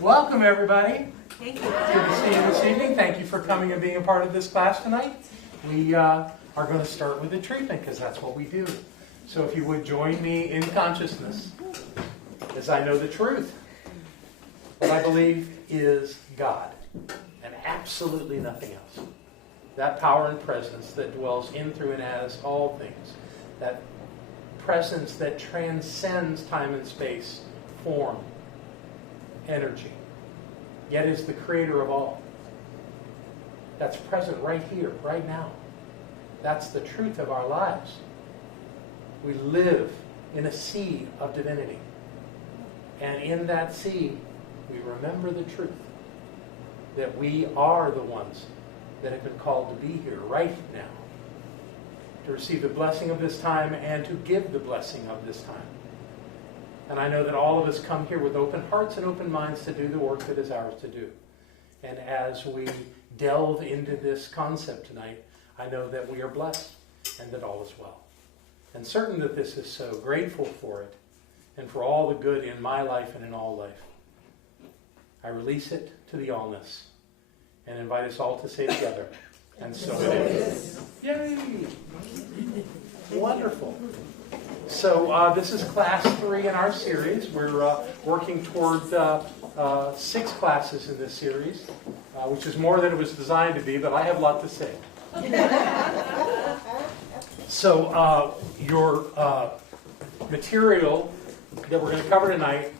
Welcome, everybody. Thank you. Good to see you this evening. Thank you for coming and being a part of this class tonight. We are going to start with a treatment because that's what we do. So if you would join me in consciousness as I know the truth. What I believe is God and absolutely nothing else. That power and presence that dwells in, through, and as all things. That presence that transcends time and space, form, energy, yet is the creator of all. That's present right here, right now. That's the truth of our lives. We live in a sea of divinity. And in that sea, we remember the truth that we are the ones that have been called to be here right now, to receive the blessing of this time and to give the blessing of this time. And I know that all of us come here with open hearts and open minds to do the work that is ours to do. And as we delve into this concept tonight, I know that we are blessed and that all is well. And certain that this is so, grateful for it and for all the good in my life and in all life. I release it to the allness and invite us all to say together, and so it is. Yay! Wonderful. So this is class 3 in our series. We're working toward 6 classes in this series, which is more than it was designed to be, but I have a lot to say. So your material that we're going to cover tonight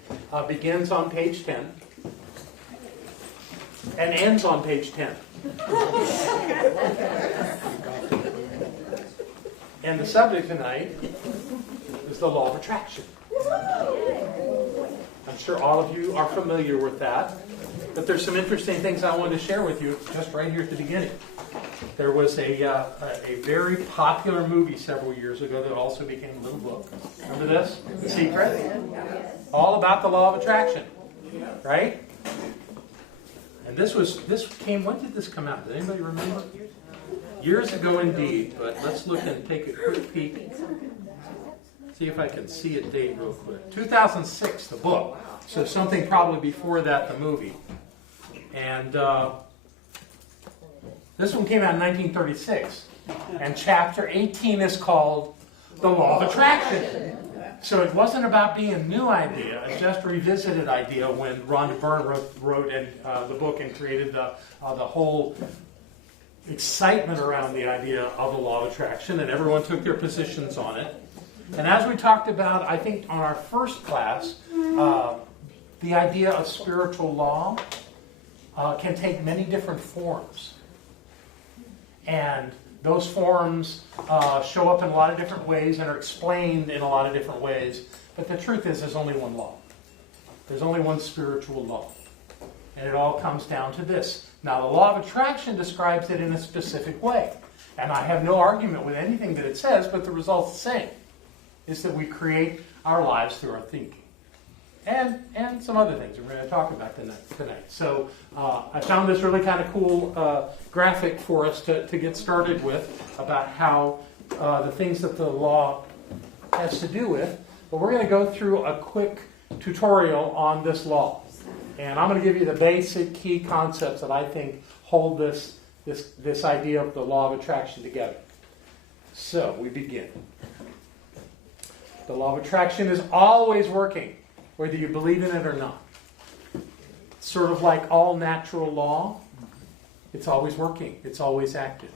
begins on page 10 and ends on page 10. And the subject tonight is the law of attraction. I'm sure all of you are familiar with that, but there's some interesting things I wanted to share with you just right here at the beginning. There was a very popular movie several years ago that also became a little book. Remember this? The Secret? All about the law of attraction. Right? And this came, when did this come out? Did anybody remember? Years ago indeed, but let's look and take a quick peek. See if I can see a date real quick. 2006, the book. So something probably before that, the movie. And this one came out in 1936. And chapter 18 is called The Law of Attraction. So it wasn't about being a new idea, a just revisited idea when Rhonda Byrne wrote the book and created the whole excitement around the idea of the law of attraction, and everyone took their positions on it. And as we talked about, I think on our first class, the idea of spiritual law can take many different forms. And those forms show up in a lot of different ways and are explained in a lot of different ways. But the truth is, there's only one law. There's only one spiritual law. And it all comes down to this. Now, the law of attraction describes it in a specific way. And I have no argument with anything that it says, but the result's the same. Is that we create our lives through our thinking. And some other things we're going to talk about tonight. So I found this really kind of cool graphic for us to get started with about how the things that the law has to do with. But we're going to go through a quick tutorial on this law. And I'm going to give you the basic key concepts that I think hold this idea of the law of attraction together. So we begin. The law of attraction is always working, whether you believe in it or not. It's sort of like all natural law. It's always working. It's always active.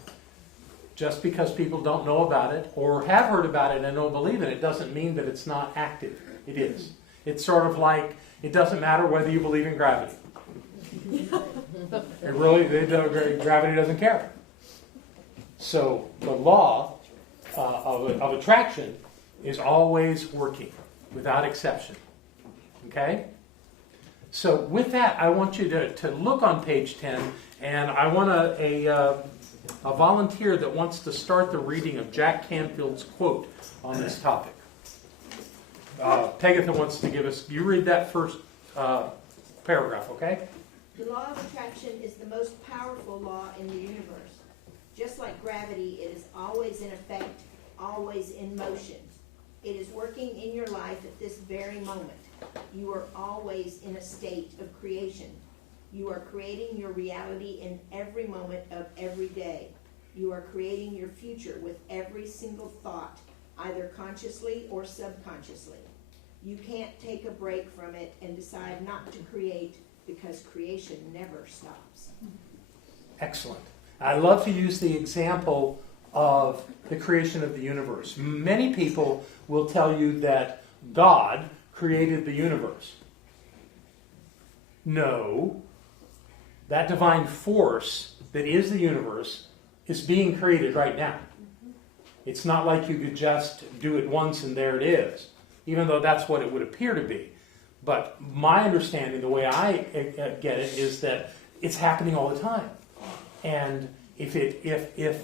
Just because people don't know about it or have heard about it and don't believe in it doesn't mean that it's not active. It is. It's sort of like it doesn't matter whether you believe in gravity. Gravity doesn't care. So the law of attraction is always working, without exception. Okay? So with that, I want you to look on page 10, and I want a volunteer that wants to start the reading of Jack Canfield's quote on this topic. Tagatha wants to give us, you read that first paragraph, okay? The law of attraction is the most powerful law in the universe. Just like gravity, it is always in effect, always in motion. It is working in your life at this very moment. You are always in a state of creation. You are creating your reality in every moment of every day. You are creating your future with every single thought, either consciously or subconsciously. You can't take a break from it and decide not to create, because creation never stops. Excellent. I love to use the example of the creation of the universe. Many people will tell you that God created the universe. No. That divine force that is the universe is being created right now. It's not like you could just do it once and there it is, even though that's what it would appear to be. But my understanding, the way I get it, is that it's happening all the time. And if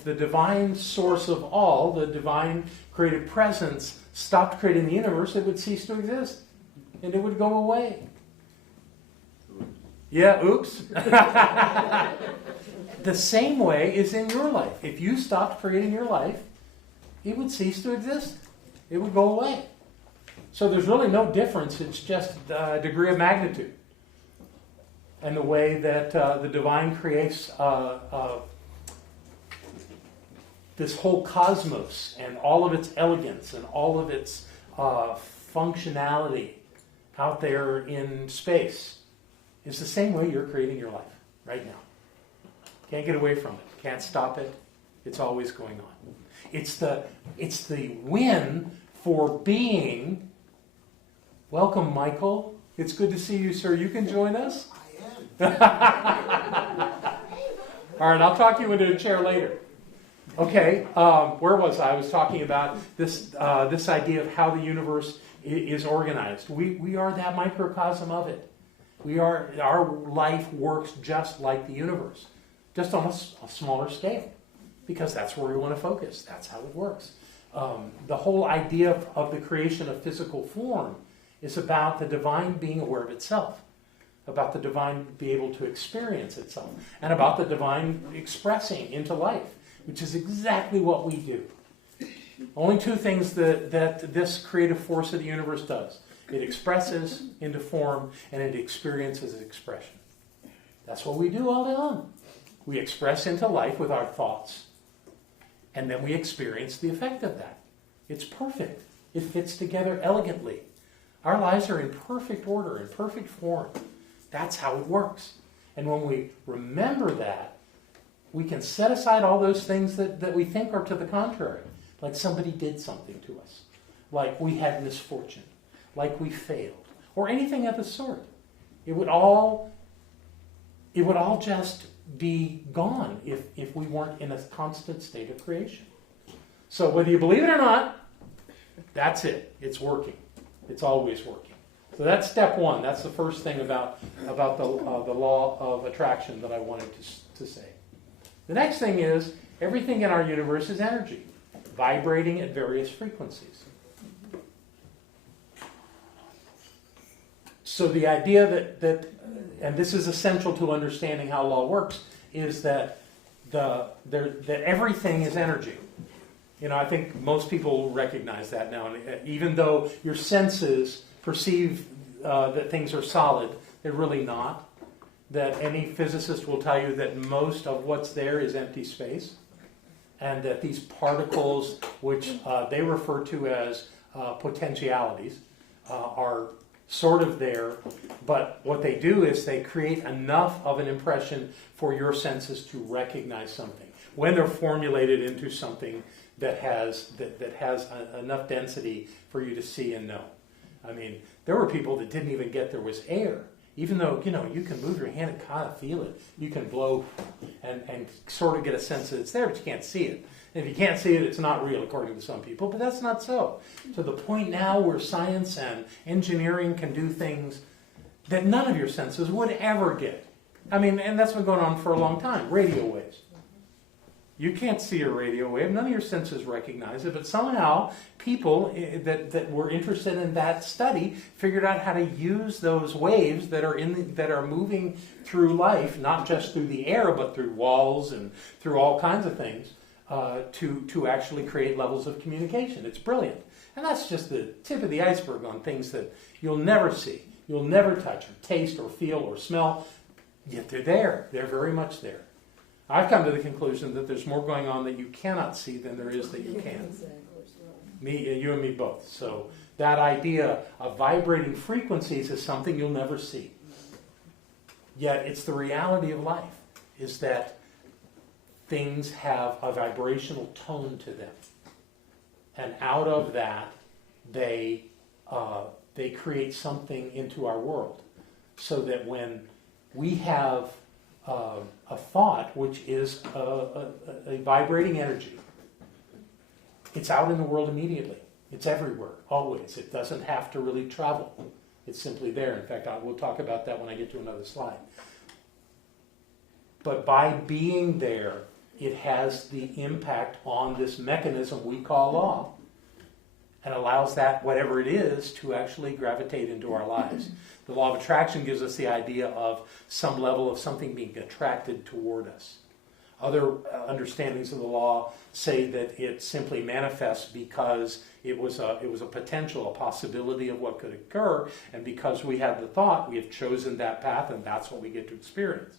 the divine source of all, the divine creative presence, stopped creating the universe, it would cease to exist. And it would go away. Yeah, oops. The same way is in your life. If you stopped creating your life, it would cease to exist. It would go away. So there's really no difference. It's just a degree of magnitude. And the way that the divine creates this whole cosmos and all of its elegance and all of its functionality out there in space is the same way you're creating your life right now. Can't get away from it. Can't stop it. It's always going on. It's the win for being. Welcome, Michael. It's good to see you, sir. You can join us. I am. All right, I'll talk you into a chair later. Okay, where was I? I was talking about this idea of how the universe is organized. We are that microcosm of it. Our life works just like the universe, just on a smaller scale, because that's where we want to focus. That's how it works. The whole idea of the creation of physical form is about the divine being aware of itself, about the divine being able to experience itself, and about the divine expressing into life, which is exactly what we do. Only two things that this creative force of the universe does. It expresses into form, and it experiences expression. That's what we do all day long. We express into life with our thoughts, and then we experience the effect of that. It's perfect. It fits together elegantly. Our lives are in perfect order, in perfect form. That's how it works. And when we remember that, we can set aside all those things that we think are to the contrary. Like somebody did something to us. Like we had misfortune. Like we failed. Or anything of the sort. It would all just be gone if we weren't in a constant state of creation. So whether you believe it or not, that's it. It's working. It's always working. So that's step one. That's the first thing about the law of attraction that I wanted to say. The next thing is everything in our universe is energy, vibrating at various frequencies. So the idea that and this is essential to understanding how law works, is that that everything is energy. I think most people recognize that now. And even though your senses perceive that things are solid, they're really not. That any physicist will tell you that most of what's there is empty space. And that these particles, which they refer to as potentialities, are sort of there. But what they do is they create enough of an impression for your senses to recognize something. When they're formulated into something that has enough density for you to see and know. I mean, there were people that didn't even get there was air. Even though, you can move your hand and kind of feel it. You can blow and sort of get a sense that it's there, but you can't see it. And if you can't see it, it's not real, according to some people. But that's not so. To the point now where science and engineering can do things that none of your senses would ever get. I mean, and that's been going on for a long time. Radio waves. You can't see a radio wave. None of your senses recognize it. But somehow people that were interested in that study figured out how to use those waves that are moving through life, not just through the air, but through walls and through all kinds of things, to actually create levels of communication. It's brilliant. And that's just the tip of the iceberg on things that you'll never see, you'll never touch or taste or feel or smell, yet they're there. They're very much there. I've come to the conclusion that there's more going on that you cannot see than there is that you can. You and me both. So that idea of vibrating frequencies is something you'll never see. Yet it's the reality of life, is that things have a vibrational tone to them. And out of that, they create something into our world. So that when we have a thought, which is a vibrating energy, it's out in the world immediately. It's everywhere, always. It doesn't have to really travel. It's simply there. In fact, we'll talk about that when I get to another slide. But by being there, it has the impact on this mechanism we call law, and allows that, whatever it is, to actually gravitate into our lives. The law of attraction gives us the idea of some level of something being attracted toward us. Other understandings of the law say that it simply manifests because it was a potential, a possibility of what could occur, and because we had the thought, we have chosen that path, and that's what we get to experience.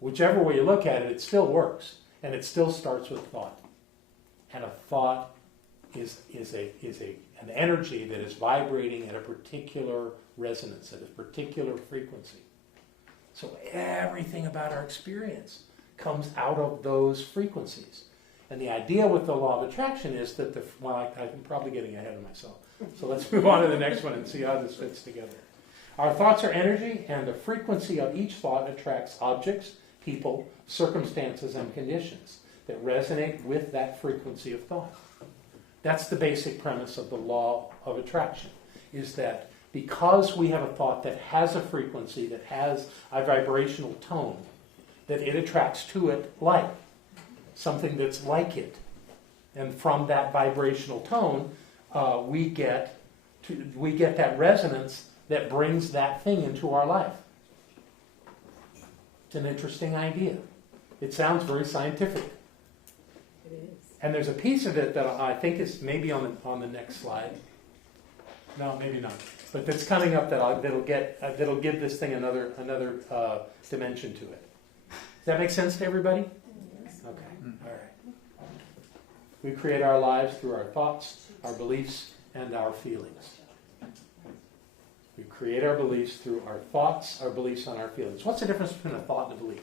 Whichever way you look at it, it still works, and it still starts with thought. And a thought is an energy that is vibrating at a particular resonance, at a particular frequency. So everything about our experience comes out of those frequencies. And the idea with the law of attraction is that I'm probably getting ahead of myself. So let's move on to the next one and see how this fits together. Our thoughts are energy, and the frequency of each thought attracts objects, people, circumstances, and conditions that resonate with that frequency of thought. That's the basic premise of the law of attraction, is that because we have a thought that has a frequency, that has a vibrational tone, that it attracts to it like, something that's like it. And from that vibrational tone, we get that resonance that brings that thing into our life. It's an interesting idea. It sounds very scientific. It is. And there's a piece of it that I think is maybe on the next slide. No, maybe not. But that's coming up that'll give this thing another dimension to it. Does that make sense to everybody? Yes. Okay. All right. We create our lives through our thoughts, our beliefs, and our feelings. We create our beliefs through our thoughts, our beliefs, and our feelings. What's the difference between a thought and a belief?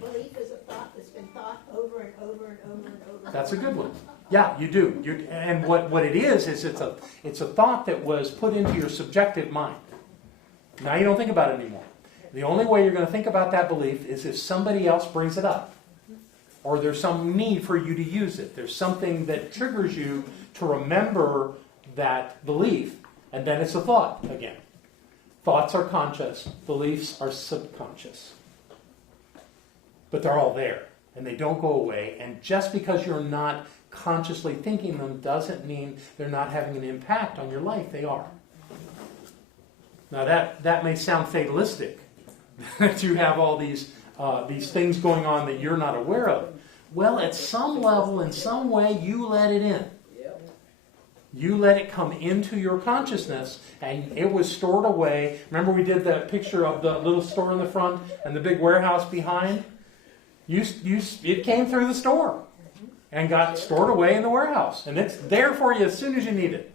Belief is a thought that's been thought over and over and over and over. That's a good one. Yeah, you do. And what it is it's a thought that was put into your subjective mind. Now you don't think about it anymore. The only way you're going to think about that belief is if somebody else brings it up. Or there's some need for you to use it. There's something that triggers you to remember that belief, and then it's a thought again. Thoughts are conscious, beliefs are subconscious. But they're all there, and they don't go away. And just because you're not consciously thinking them doesn't mean they're not having an impact on your life. They are. Now that may sound fatalistic, that you have all these things going on that you're not aware of. Well, at some level, in some way, you let it in. You let it come into your consciousness, and it was stored away. Remember we did that picture of the little store in the front and the big warehouse behind? It came through the store and got stored away in the warehouse. And it's there for you as soon as you need it.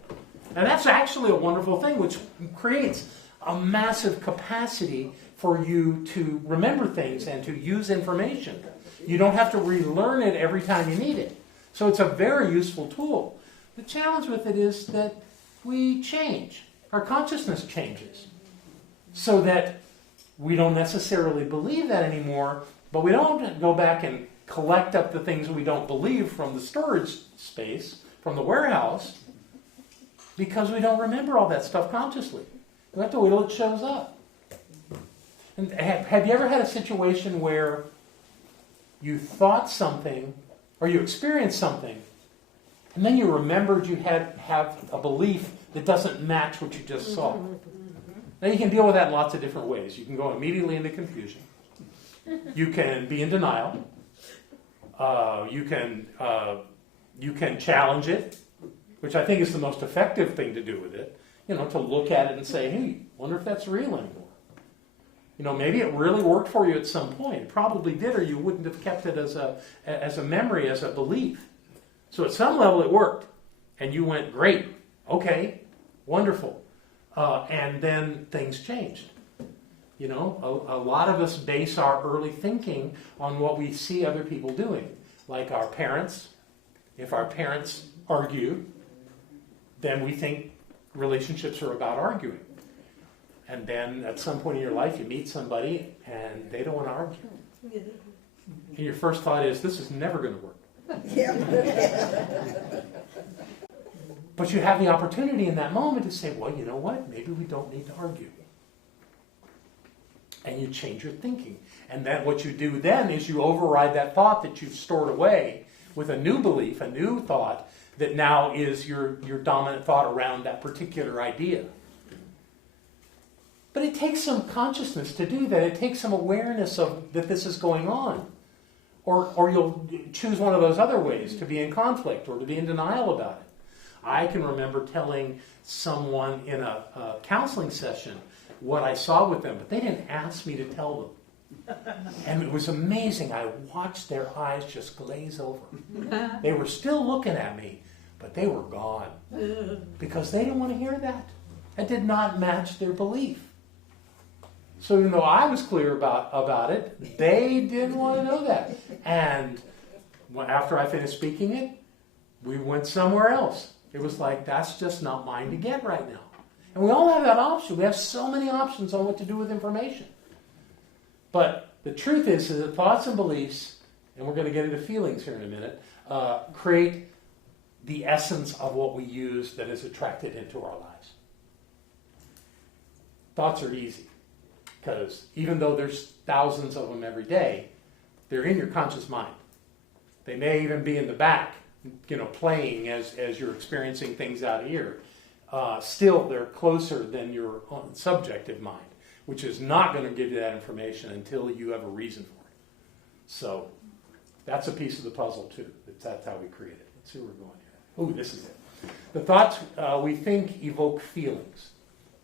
And that's actually a wonderful thing, which creates a massive capacity for you to remember things and to use information. You don't have to relearn it every time you need it. So it's a very useful tool. The challenge with it is that we change. Our consciousness changes. So that we don't necessarily believe that anymore, but we don't go back and collect up the things we don't believe from the storage space, from the warehouse, because we don't remember all that stuff consciously. We have to wait till it shows up. And have you ever had a situation where you thought something, or you experienced something, and then you remembered you have a belief that doesn't match what you just saw? Now you can deal with that in lots of different ways. You can go immediately into confusion. You can be in denial. You can You can challenge it, which I think is the most effective thing to do with it. To look at it and say, hey, wonder if that's real anymore. Maybe it really worked for you at some point. It probably did, or you wouldn't have kept it as a memory, as a belief. So at some level it worked. And you went, great, okay, wonderful. And then things changed. A lot of us base our early thinking on what we see other people doing. Like our parents. If our parents argue, then we think relationships are about arguing. And then at some point in your life, you meet somebody and they don't want to argue. And your first thought is, this is never going to work. But you have the opportunity in that moment to say, well, you know what? Maybe we don't need to argue. And you change your thinking. And then what you do then is you override that thought that you've stored away with a new belief, a new thought, that now is your dominant thought around that particular idea. But it takes some consciousness to do that. It takes some awareness of that this is going on. Or you'll choose one of those other ways, to be in conflict or to be in denial about it. I can remember telling someone in a counseling session what I saw with them, but they didn't ask me to tell them. And it was amazing. I watched their eyes just glaze over. They were still looking at me, but they were gone. Because they didn't want to hear that. It did not match their belief. So even though I was clear about it, they didn't want to know that. And after I finished speaking it, we went somewhere else. It was like, that's just not mine to get right now. And we all have that option. We have so many options on what to do with information. But the truth is that thoughts and beliefs, and we're going to get into feelings here in a minute, create the essence of what we use that is attracted into our lives. Thoughts are easy, because even though there's thousands of them every day, they're in your conscious mind. They may even be in the back, playing as you're experiencing things out here. Still, they're closer than your subjective mind, which is not going to give you that information until you have a reason for it. So that's a piece of the puzzle too. That's how we create it. Let's see where we're going here. Ooh, this is it. The thoughts we think evoke feelings.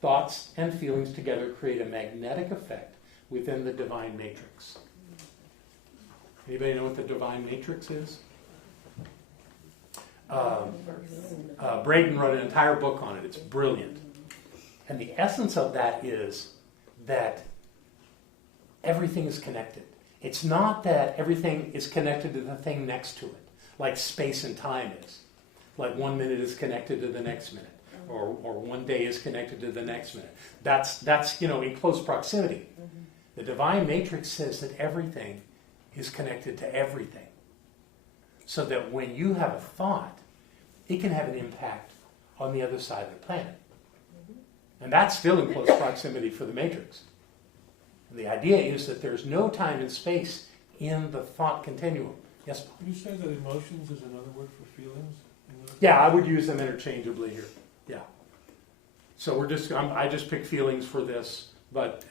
Thoughts and feelings together create a magnetic effect within the divine matrix. Anybody know what the divine matrix is? Braden wrote an entire book on it. It's brilliant. And the essence of that is that everything is connected. It's not that everything is connected to the thing next to it, like space and time is. Like 1 minute is connected to the next minute, or 1 day is connected to the next minute. That's in close proximity. Mm-hmm. The divine matrix says that everything is connected to everything. So that when you have a thought, it can have an impact on the other side of the planet. Mm-hmm. And that's still in close proximity for the matrix. And the idea is that there's no time and space in the thought continuum. Yes, Paul? You say that emotions is another word for feelings? Yeah, I would use them interchangeably here. Yeah. So I just picked feelings for this, but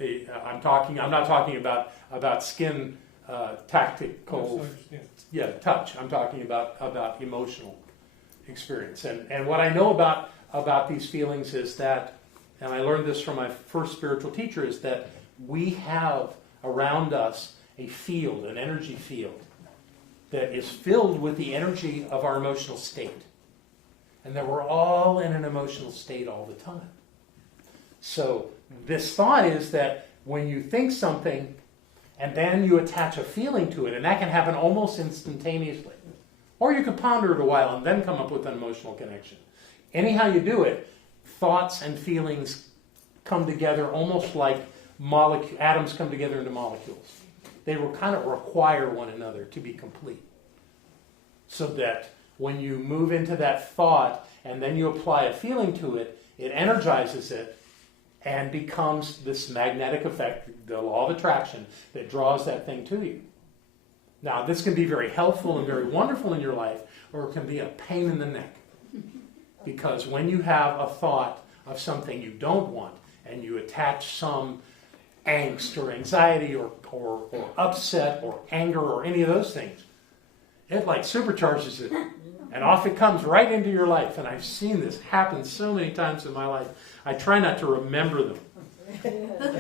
I'm not talking about skin tactical. Touch. I'm talking about emotional experience. And what I know about these feelings is that, and I learned this from my first spiritual teacher, is that we have around us a field, an energy field, that is filled with the energy of our emotional state. And that we're all in an emotional state all the time. So this thought is that when you think something and then you attach a feeling to it, and that can happen almost instantaneously. Or you could ponder it a while and then come up with an emotional connection. Anyhow you do it, thoughts and feelings come together almost like atoms come together into molecules. They will kind of require one another to be complete. So that when you move into that thought and then you apply a feeling to it, it energizes it and becomes this magnetic effect, the law of attraction, that draws that thing to you. Now, this can be very helpful and very wonderful in your life, or it can be a pain in the neck. Because when you have a thought of something you don't want, and you attach some angst or anxiety or upset or anger or any of those things, It like supercharges it. And off it comes right into your life. And I've seen this happen so many times in my life. I try not to remember them.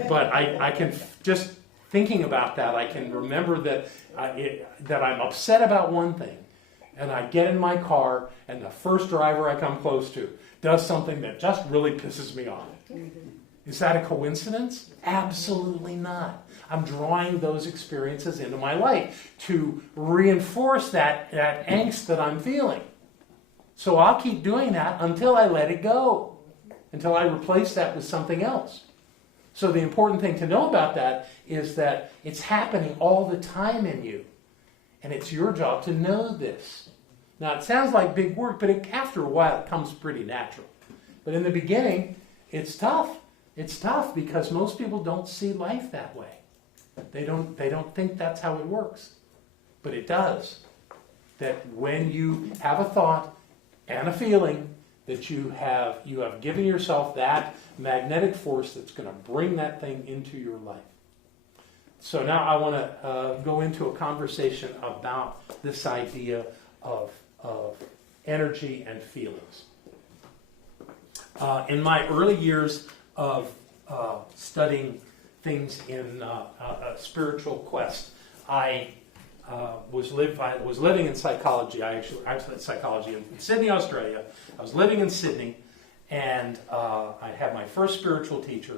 But I can, just thinking about that, I can remember that that I'm upset about one thing. And I get in my car, and the first driver I come close to does something that just really pisses me off. Is that a coincidence? Absolutely not. I'm drawing those experiences into my life to reinforce that angst that I'm feeling. So I'll keep doing that until I let it go, until I replace that with something else. So the important thing to know about that is that it's happening all the time in you. And it's your job to know this. Now, it sounds like big work, but after a while, it comes pretty natural. But in the beginning, it's tough. It's tough because most people don't see life that way. They don't think that's how it works. But it does. That when you have a thought and a feeling, that you have given yourself that magnetic force that's going to bring that thing into your life. So now I want to go into a conversation about this idea of energy and feelings. In my early years of studying things in a spiritual quest, I was living in psychology. I studied psychology in Sydney, Australia. I was living in Sydney, and I had my first spiritual teacher.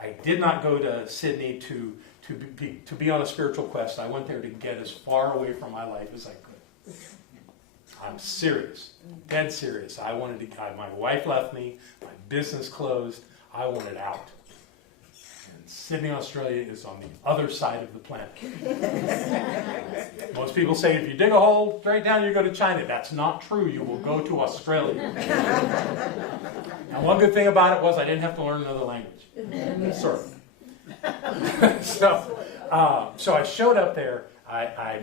I did not go to Sydney to be on a spiritual quest. I went there to get as far away from my life as I could. I'm serious, dead serious. I wanted to. My wife left me. My business closed. I wanted out. And Sydney, Australia is on the other side of the planet. Most people say if you dig a hole straight down, you go to China. That's not true. You will go to Australia. And one good thing about it was I didn't have to learn another language. Sort of. So I showed up there. I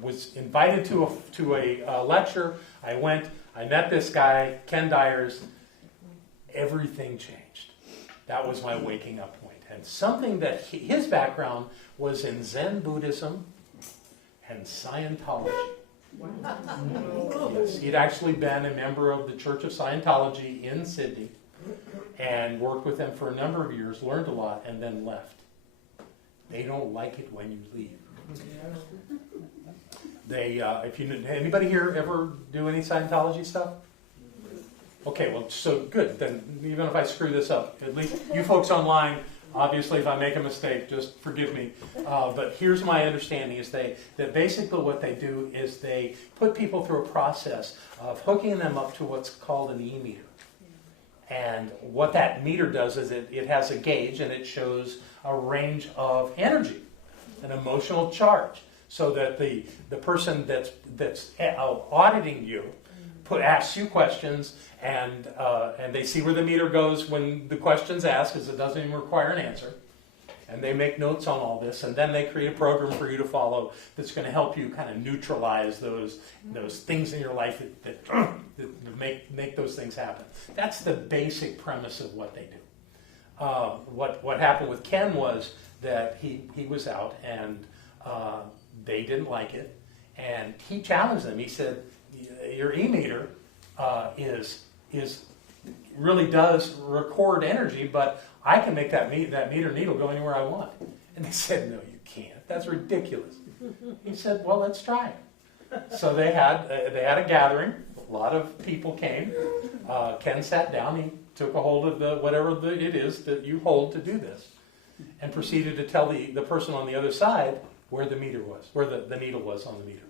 was invited to a lecture. I went. I met this guy, Ken Dyers. Everything changed. That was my waking up point. And something that his background was in Zen Buddhism and Scientology. Wow. Yes, he'd actually been a member of the Church of Scientology in Sydney and worked with them for a number of years, learned a lot, and then left. They don't like it when you leave. Anybody here ever do any Scientology stuff? Okay, well, so good. Then even if I screw this up, at least you folks online, obviously if I make a mistake, just forgive me. But here's my understanding is that basically what they do is they put people through a process of hooking them up to what's called an e-meter. And what that meter does is it has a gauge and it shows a range of energy, an emotional charge, so that the person that's auditing you asks you questions, and they see where the meter goes when the question's asked, because it doesn't even require an answer. And they make notes on all this, and then they create a program for you to follow that's going to help you kind of neutralize those things in your life that make those things happen. That's the basic premise of what they do. What happened with Ken was that he was out, and they didn't like it, and he challenged them. He said, "Your e-meter is really does record energy, but I can make that meter needle go anywhere I want." And they said, "No, you can't. That's ridiculous." He said, "Well, let's try it." So they had a gathering. A lot of people came. Ken sat down. He took a hold of whatever it is that you hold to do this, and proceeded to tell the person on the other side where the meter was, where the needle was on the meter,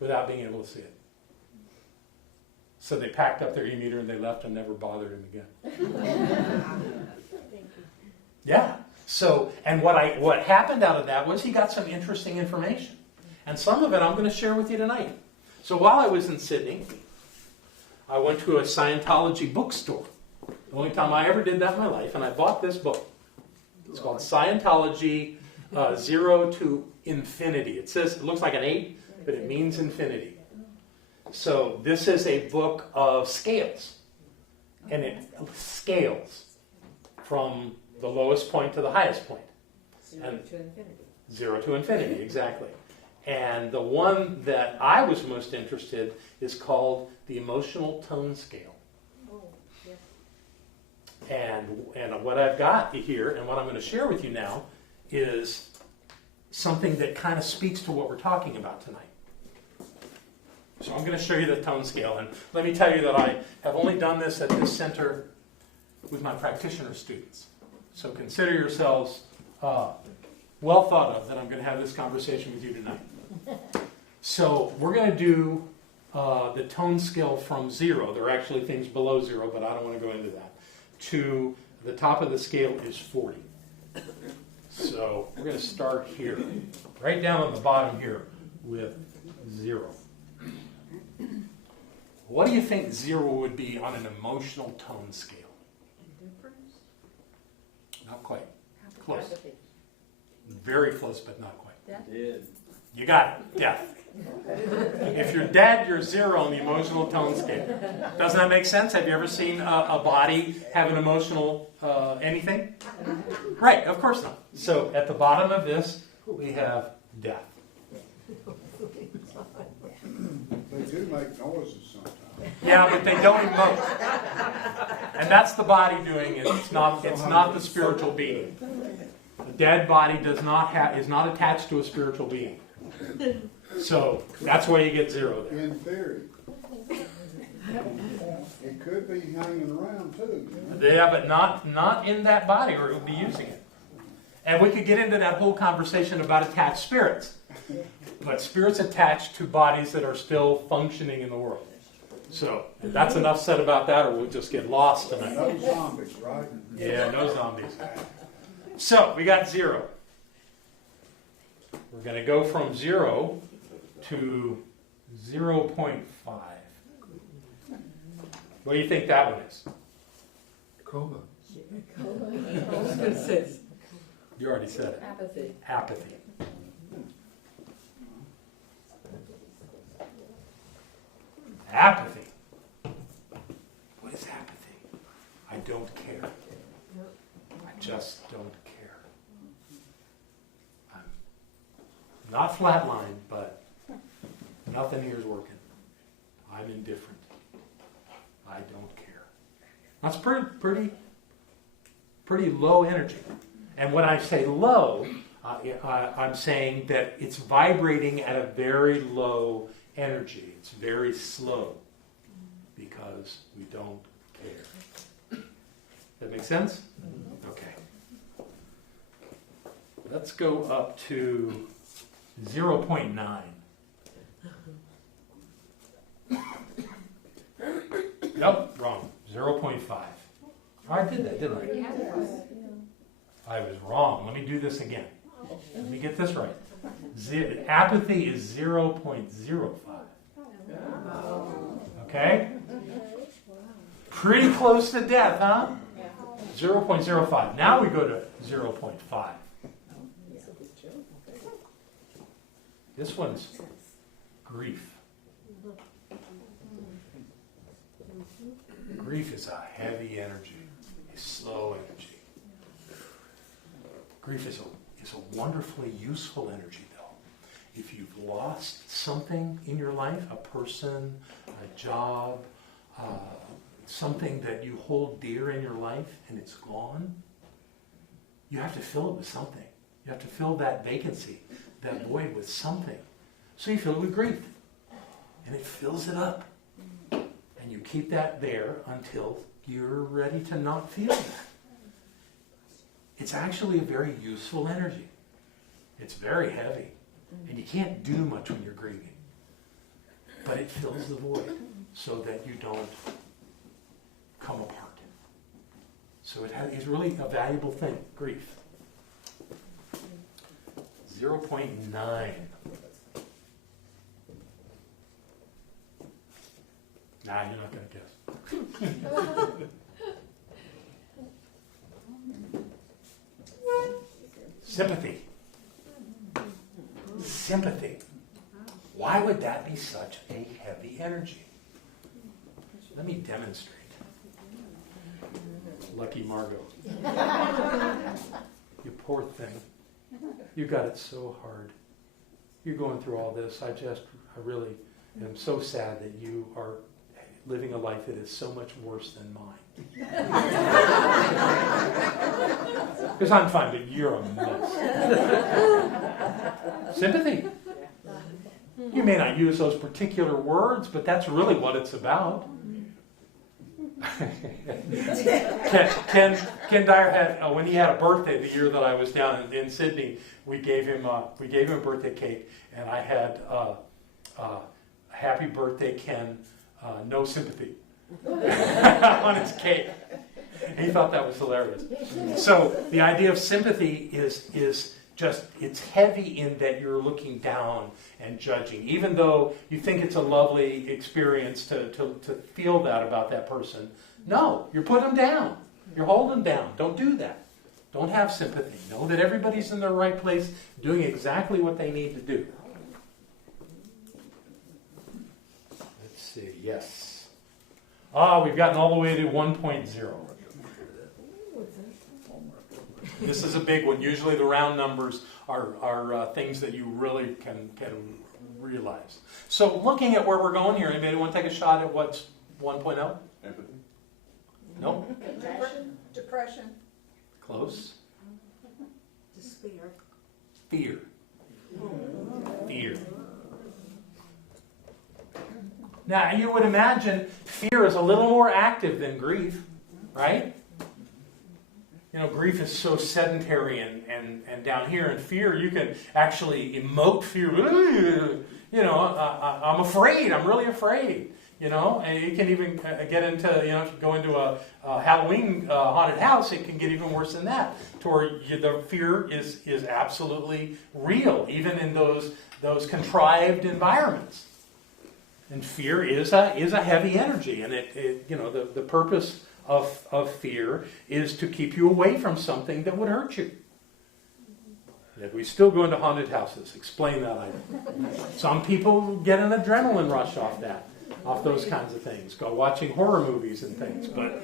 without being able to see it. So they packed up their e-meter and they left and never bothered him again. Yeah. So, and what happened out of that was he got some interesting information. And some of it I'm going to share with you tonight. So while I was in Sydney, I went to a Scientology bookstore. The only time I ever did that in my life, and I bought this book. It's called Scientology 0 to Infinity. It looks like an 8, but it means infinity. So this is a book of scales, and it scales from the lowest point to the highest point. 0 to infinity. 0 to infinity, exactly. And the one that I was most interested is called the emotional tone scale. Oh, yeah. And what I've got here and what I'm going to share with you now is something that kind of speaks to what we're talking about tonight. So I'm going to show you the tone scale. And let me tell you that I have only done this at this center with my practitioner students. So consider yourselves well thought of that I'm going to have this conversation with you tonight. So we're going to do the tone scale from 0. There are actually things below 0, but I don't want to go into that. To the top of the scale is 40. So we're going to start here, right down on the bottom here with 0. What do you think 0 would be on an emotional tone scale? Indifference? Not quite. Apathy. Close. Apathy. Very close, but not quite. Death? You got it. Death. If you're dead, you're 0 on the emotional tone scale. Doesn't that make sense? Have you ever seen a body have an emotional anything? Right, of course not. So at the bottom of this, we have death. They do make noises sometimes. Yeah, but they don't emote. And that's the body doing it. It's not the spiritual being. A dead body is not attached to a spiritual being. So that's why you get 0 there. In theory. It could be hanging around too. Yeah, but not in that body, or it would be using it. And we could get into that whole conversation about attached spirits. But spirits attached to bodies that are still functioning in the world. So that's enough said about that, or we'll just get lost tonight. No zombies, right? Yeah, no zombies. So we got 0. We're going to go from 0 to 0.5. What do you think that one is? Coma. I was going to say You already said it. apathy. Apathy. Apathy. What is apathy? I don't care. I just don't care. I'm not flatlined, but nothing here is working. I'm indifferent. I don't care. That's pretty low energy. And when I say low, I'm saying that it's vibrating at a very low energy. It's very slow because we don't care. That make sense? Okay. Let's go up to 0.9. Nope, wrong. 0.5. I did that, didn't I? I was wrong. Let me do this again. Let me get this right. Apathy is 0.05. Okay? Pretty close to death, huh? 0.05. Now we go to 0.5. This one's grief. Grief is a heavy energy, a slow energy. Grief is a wonderfully useful energy, though. If you've lost something in your life, a person, a job, something that you hold dear in your life, and it's gone, you have to fill it with something. You have to fill that vacancy, that void with something. So you fill it with grief. And it fills it up. And you keep that there until you're ready to not feel that. It's actually a very useful energy. It's very heavy. And you can't do much when you're grieving. But it fills the void so that you don't come apart. So it's really a valuable thing, grief. 0.9. Nah, you're not going to guess. Sympathy. Sympathy. Why would that be such a heavy energy? Let me demonstrate. Lucky Margot. You poor thing. You got it so hard. you going through all this. I really am so sad that you are living a life that is so much worse than mine. Because I'm fine, but you're a mess. Sympathy. You may not use those particular words, but that's really what it's about. Ken Dyer had, when he had a birthday the year that I was down in Sydney, we gave him a birthday cake, and I had happy birthday Ken, no sympathy on his cake. And he thought that was hilarious. So the idea of sympathy is just, it's heavy in that you're looking down and judging. Even though you think it's a lovely experience to feel that about that person, no, you're putting them down. You're holding them down. Don't do that. Don't have sympathy. Know that everybody's in their right place, doing exactly what they need to do. Let's see, yes. We've gotten all the way to 1.0. This is a big one. Usually the round numbers are things that you really can realize. So looking at where we're going here, anybody want to take a shot at what's 1.0? Empathy. Nope. Depression. Close. Despair. Fear. Fear. Now, you would imagine fear is a little more active than grief, right? You know, grief is so sedentary and down here. In fear, you can actually emote fear. You know, I'm afraid. I'm really afraid. You know, and you can even get into, you know, if you go into a Halloween haunted house, it can get even worse than that. To where the fear is absolutely real, even in those contrived environments. And fear is a heavy energy, and it you know, the purpose of fear is to keep you away from something that would hurt you. If we still go into haunted houses, explain that item. Some people get an adrenaline rush off those kinds of things. Go watching horror movies and things, but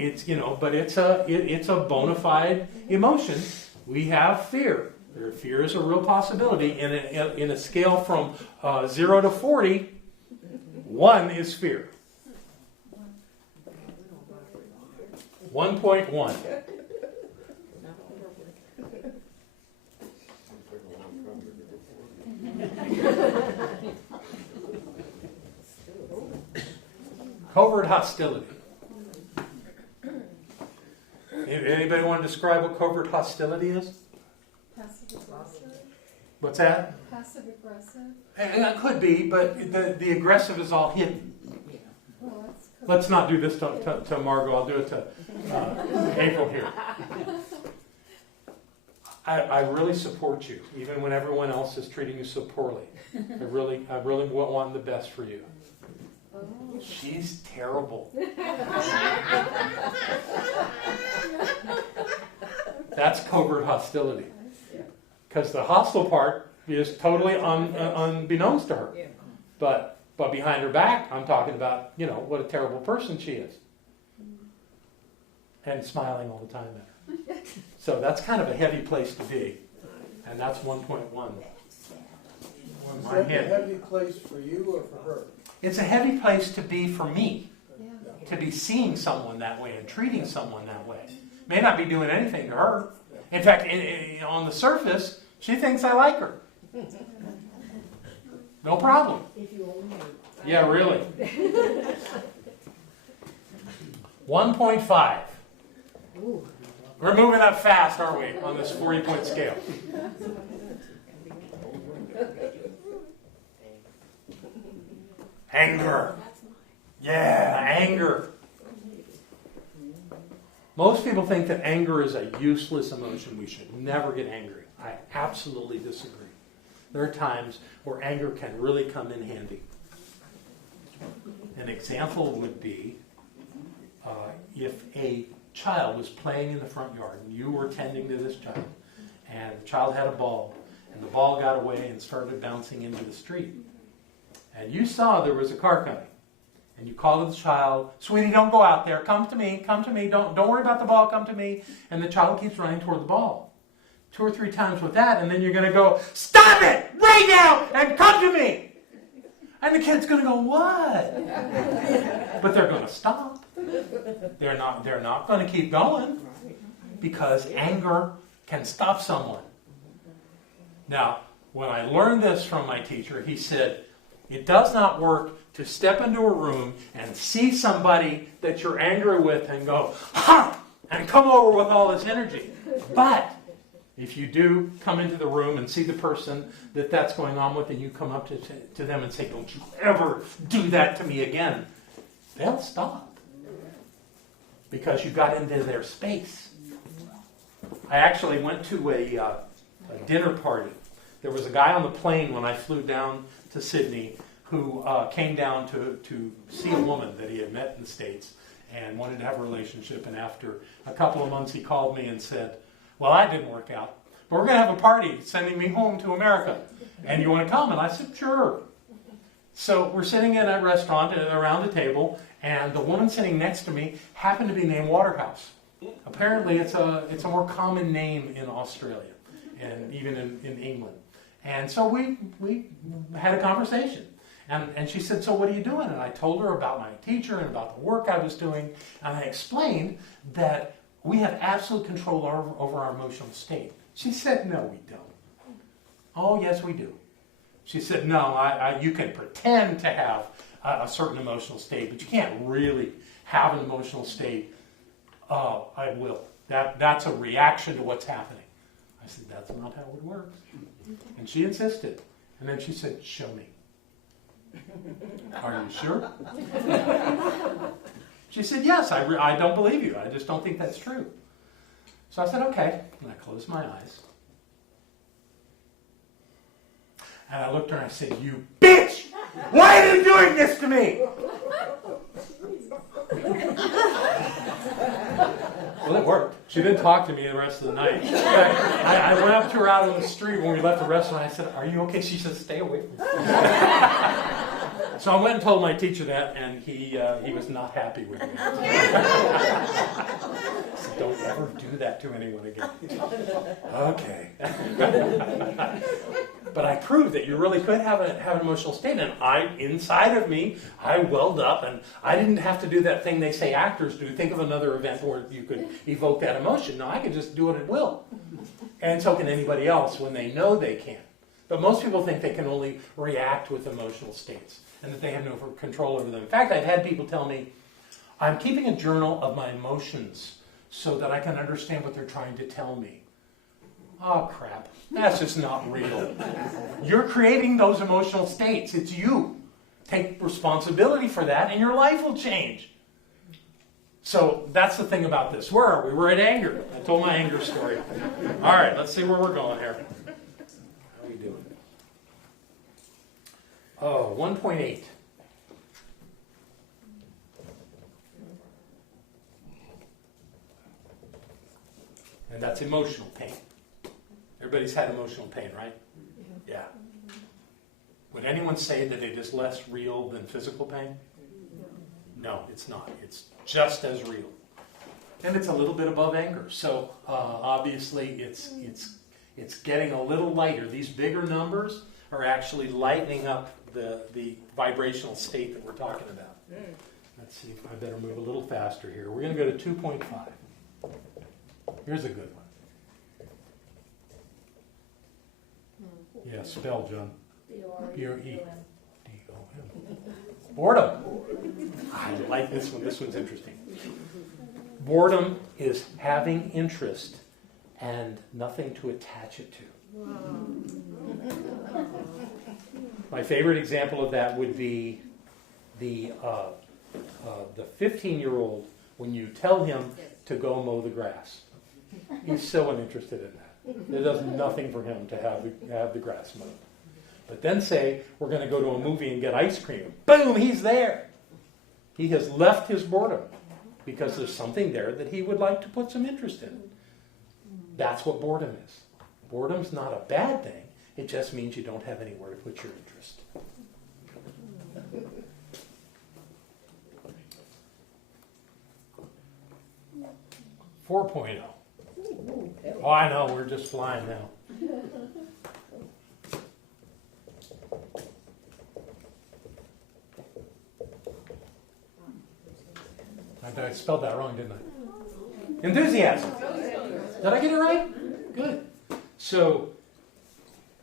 it's, you know, but it's a bona fide emotion. We have fear. Fear is a real possibility. In a scale from 0 to 40, 1 is fear. 1.1. Covert hostility. Anybody want to describe what covert hostility is? Passive aggressive. What's that? Passive aggressive. It could be, but the aggressive is all hidden. Well, that's Let's not do this to Margot. I'll do it to April here. I really support you, even when everyone else is treating you so poorly. I really want the best for you. She's terrible. That's covert hostility. Because the hostile part is totally unbeknownst to her. But behind her back, I'm talking about, you know, what a terrible person she is. And smiling all the time at her. So that's kind of a heavy place to be. And that's 1.1. Is that a heavy place for you or for her? It's a heavy place to be for me. yeah. To be seeing someone that way and treating someone that way. May not be doing anything to her. In fact, on the surface, she thinks I like her. No problem. If you only knew. Yeah, really. 1.5. Ooh. We're moving up fast, aren't we, on this 40-point scale? Anger. Yeah, anger. Most people think that anger is a useless emotion. We should never get angry. I absolutely disagree. There are times where anger can really come in handy. An example would be if a child was playing in the front yard and you were tending to this child, and the child had a ball, and the ball got away and started bouncing into the street. And you saw there was a car coming. And you call to the child, "Sweetie, don't go out there. Come to me. Don't worry about the ball. Come to me." And the child keeps running toward the ball. 2 or 3 times with that, and then you're going to go, stop it right now and come to me. And the kid's going to go, what? But they're going to stop. They're not going to keep going because anger can stop someone. Now, when I learned this from my teacher, he said, it does not work to step into a room and see somebody that you're angry with and go, ha! And come over with all this energy. But if you do come into the room and see the person that's going on with, and you come up to them and say, don't you ever do that to me again, they'll stop. Because you got into their space. I actually went to a dinner party. There was a guy on the plane when I flew down to Sydney who came down to see a woman that he had met in the States and wanted to have a relationship. And after a couple of months, he called me and said, well, that didn't work out, but we're going to have a party sending me home to America. And you want to come? And I said, sure. So we're sitting in a restaurant around the table, and the woman sitting next to me happened to be named Waterhouse. Apparently, it's a more common name in Australia and even in England. And so we had a conversation. And she said, so what are you doing? And I told her about my teacher and about the work I was doing. And I explained that we have absolute control over our emotional state. She said, no, we don't. Oh, yes, we do. She said, no, you can pretend to have a certain emotional state, but you can't really have an emotional state. Oh, I will. That's a reaction to what's happening. I said, that's not how it works. And she insisted. And then she said, show me. Are you sure? She said, yes, I don't believe you. I just don't think that's true. So I said, okay. And I closed my eyes. And I looked at her and I said, you bitch! Why are you doing this to me? Well, it worked. She didn't talk to me the rest of the night. I went up to her out on the street when we left the restaurant. I said, are you okay? She said, stay away from me. So I went and told my teacher that, and he was not happy with me. So don't ever do that to anyone again. Okay. But I proved that you really could have an emotional state. And inside of me, I welled up, and I didn't have to do that thing they say actors do. Think of another event where you could evoke that emotion. No, I can just do it at will. And so can anybody else when they know they can. But most people think they can only react with emotional states and that they have no control over them. In fact, I've had people tell me, I'm keeping a journal of my emotions so that I can understand what they're trying to tell me. Oh, crap. That's just not real. You're creating those emotional states. It's you. Take responsibility for that and your life will change. So that's the thing about this. Where are we? We're at anger. I told my anger story. All right, let's see where we're going here. How are we doing? Oh, 1.8. And that's emotional pain. Everybody's had emotional pain, right? Yeah. Would anyone say that it is less real than physical pain? No, it's not. It's just as real. And it's a little bit above anger. So obviously it's getting a little lighter. These bigger numbers are actually lightening up the vibrational state that we're talking about. Let's see if I better move a little faster here. We're going to go to 2.5. Here's a good one. Yeah, spell, John. B-R-E-D-O-M. Boredom. I like this one. This one's interesting. Boredom is having interest and nothing to attach it to. My favorite example of that would be the 15-year-old when you tell him to go mow the grass. He's so uninterested in that. It does nothing for him to have the grass mowed. But then say, we're going to go to a movie and get ice cream. Boom, he's there. He has left his boredom because there's something there that he would like to put some interest in. That's what boredom is. Boredom's not a bad thing. It just means you don't have anywhere to put your interest. Oh, I know, we're just flying now. I spelled that wrong, didn't I? Enthusiasm. Did I get it right? Good. So,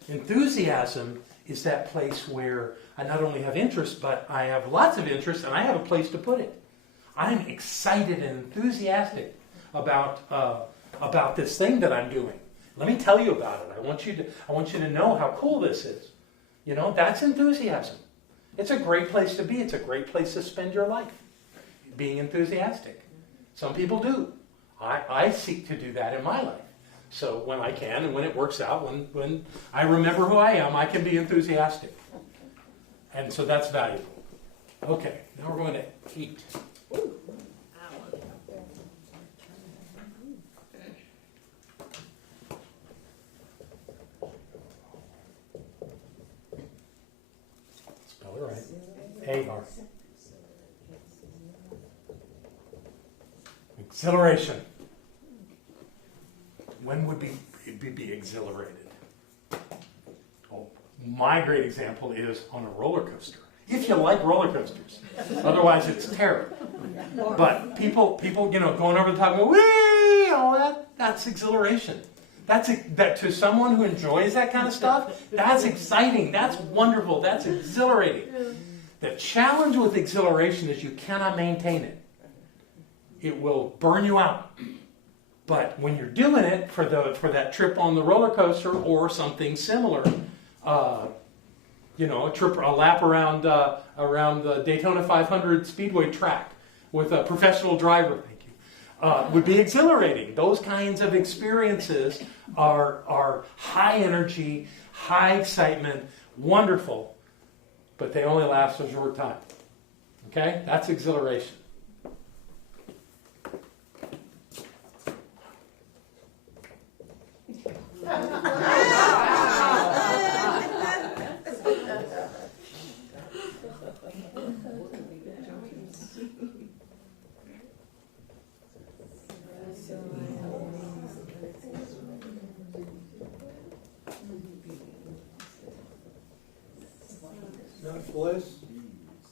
enthusiasm is that place where I not only have interest, but I have lots of interest, and I have a place to put it. I'm excited and enthusiastic about this thing that I'm doing. Let me tell you about it. I want you to know how cool this is. You know, that's enthusiasm. It's a great place to be. It's a great place to spend your life, being enthusiastic. Some people do. I seek to do that in my life. So when I can and when it works out, when I remember who I am, I can be enthusiastic. And so that's valuable. Okay, now we're going to eat. Spell it right. A-R. Exhilaration. When would it be exhilarated? Oh, my great example is on a roller coaster. If you like roller coasters. Otherwise, it's terror. But people, going over the top, go, whee! Oh, that's exhilaration. That to someone who enjoys that kind of stuff, that's exciting. That's wonderful. That's exhilarating. The challenge with exhilaration is you cannot maintain it. It will burn you out. But when you're doing it for that trip on the roller coaster or something similar, a lap around the Daytona 500 Speedway track with a professional driver, would be exhilarating. Those kinds of experiences are high energy, high excitement, wonderful, but they only last a short time. Okay, that's exhilaration. Not bliss,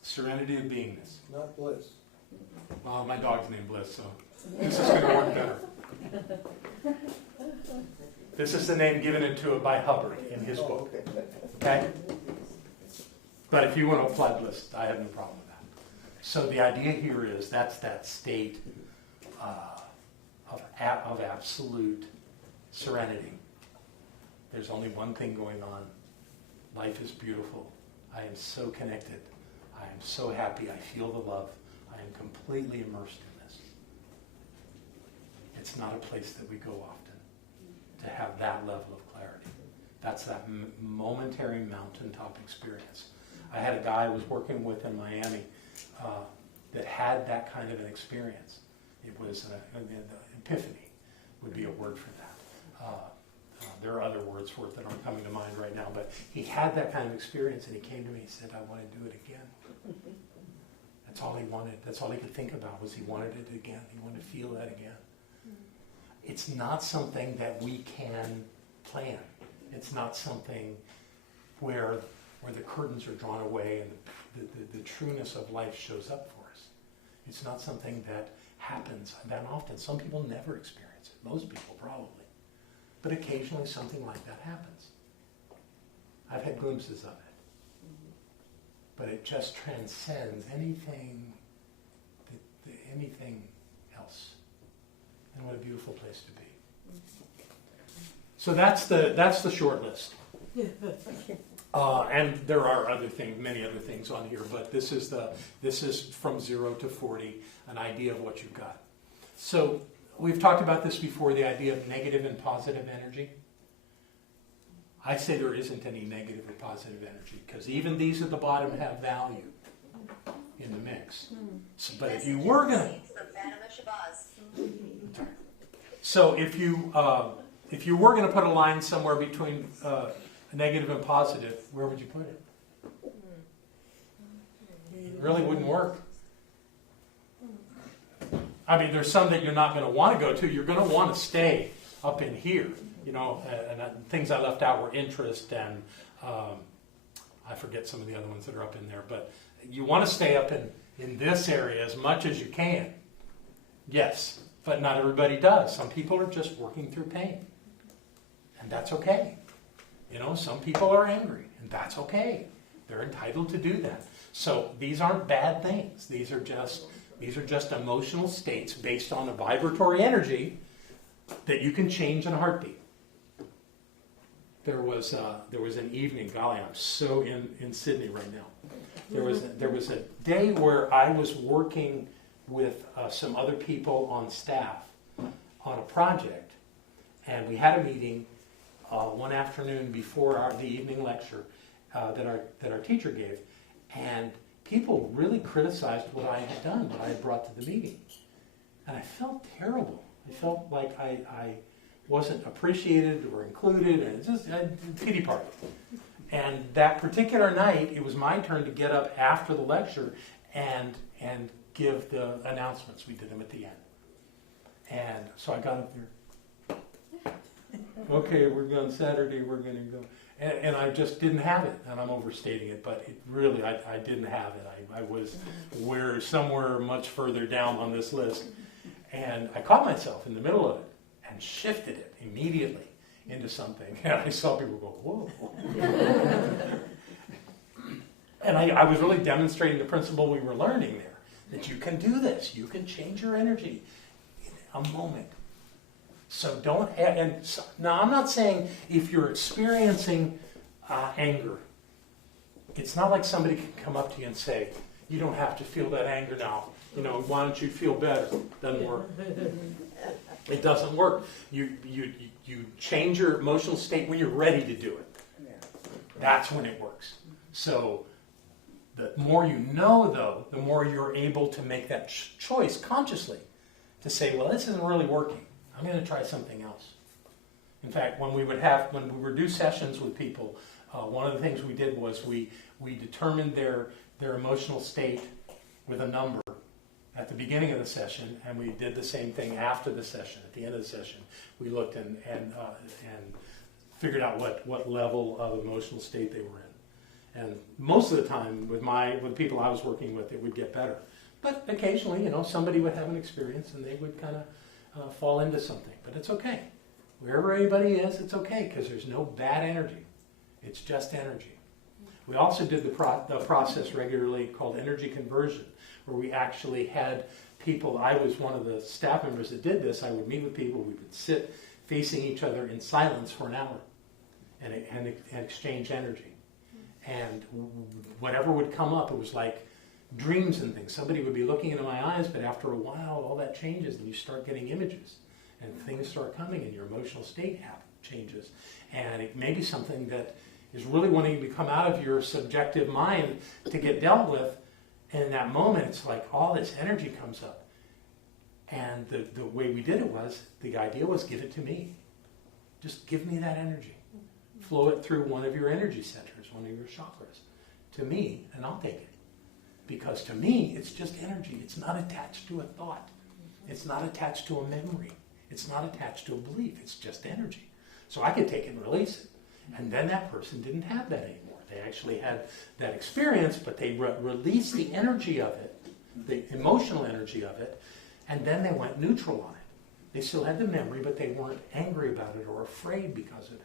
Serenity of beingness. not bliss. Well, my dog's named Bliss, so this is going to work better. This is the name given to it by Hubbard in his book. Okay? But if you want to apply bliss, I have no problem with that. So the idea here is that's that state of absolute serenity. There's only one thing going on. Life is beautiful. I am so connected. I am so happy. I feel the love. I am completely immersed in this. It's not a place that we go often to have that level of clarity. That's that momentary mountaintop experience. I had a guy I was working with in Miami that had that kind of an experience. It was an epiphany would be a word for that. There are other words for it that aren't coming to mind right now, but he had that kind of experience, and he came to me and said, I want to do it again. That's all he wanted. That's all he could think about was he wanted it again. He wanted to feel that again. It's not something that we can plan. It's not something where the curtains are drawn away and the trueness of life shows up for us. It's not something that happens that often. Some people never experience it. Most people probably. But occasionally something like that happens. I've had glimpses of it. But it just transcends anything else. And what a beautiful place to be. So that's the short list. And there are many other things on here, but this is from 0 to 40, an idea of what you've got. So we've talked about this before, the idea of negative and positive energy. I say there isn't any negative or positive energy, because even these at the bottom have value in the mix. So, but if you were going to... So if you were going to put a line somewhere between negative and positive, where would you put it? It really wouldn't work. I mean, there's some that you're not going to want to go to. You're going to want to stay up in here, you know, things I left out were interest and I forget some of the other ones that are up in there, but you want to stay up in this area as much as you can. Yes, but not everybody does. Some people are just working through pain. And that's okay. You know, some people are angry, and that's okay. They're entitled to do that. So these aren't bad things. These are just emotional states based on a vibratory energy that you can change in a heartbeat. There was an evening, golly, I'm so in Sydney right now. There was a day where I was working with some other people on staff on a project, and we had a meeting one afternoon before the evening lecture that our teacher gave, and people really criticized what I had done, what I had brought to the meeting, and I felt terrible. I felt like I wasn't appreciated or included, and it's just a pity party. And that particular night, it was my turn to get up after the lecture and give the announcements. We did them at the end. And so I got up there. Okay, we're going Saturday, we're going to go. And I just didn't have it, and I'm overstating it, but it really, I didn't have it. I was somewhere much further down on this list. And I caught myself in the middle of it and shifted it immediately into something. And I saw people go, whoa. And I was really demonstrating the principle we were learning there, that you can do this. You can change your energy in a moment. So don't, now I'm not saying if you're experiencing anger, it's not like somebody can come up to you and say, you don't have to feel that anger now. You know, why don't you feel better? Doesn't work. It doesn't work. You change your emotional state when you're ready to do it. That's when it works. So the more you know, though, the more you're able to make that choice consciously to say, well, this isn't really working. I'm going to try something else. In fact, when we would do sessions with people, one of the things we did was we determined their emotional state with a number at the beginning of the session, and we did the same thing after the session. At the end of the session, we looked and figured out what level of emotional state they were in. And most of the time, with the people I was working with, it would get better. But occasionally, you know, somebody would have an experience and they would kind of fall into something. But it's okay. Wherever anybody is, it's okay, because there's no bad energy. It's just energy. We also did the process regularly called energy conversion, where we actually had people, I was one of the staff members that did this. I would meet with people, we would sit facing each other in silence for an hour and exchange energy. And whatever would come up, it was like dreams and things. Somebody would be looking into my eyes, but after a while, all that changes, and you start getting images, and things start coming, and your emotional state changes. And it may be something that is really wanting to come out of your subjective mind to get dealt with. And in that moment, it's like all this energy comes up. And the way we did it was, the idea was, give it to me. Just give me that energy. Flow it through one of your energy centers, one of your chakras, to me, and I'll take it. Because to me, it's just energy. It's not attached to a thought. It's not attached to a memory. It's not attached to a belief. It's just energy. So I could take it and release it. And then that person didn't have that anymore. They actually had that experience, but they released the energy of it, the emotional energy of it, and then they went neutral on it. They still had the memory, but they weren't angry about it or afraid because of it.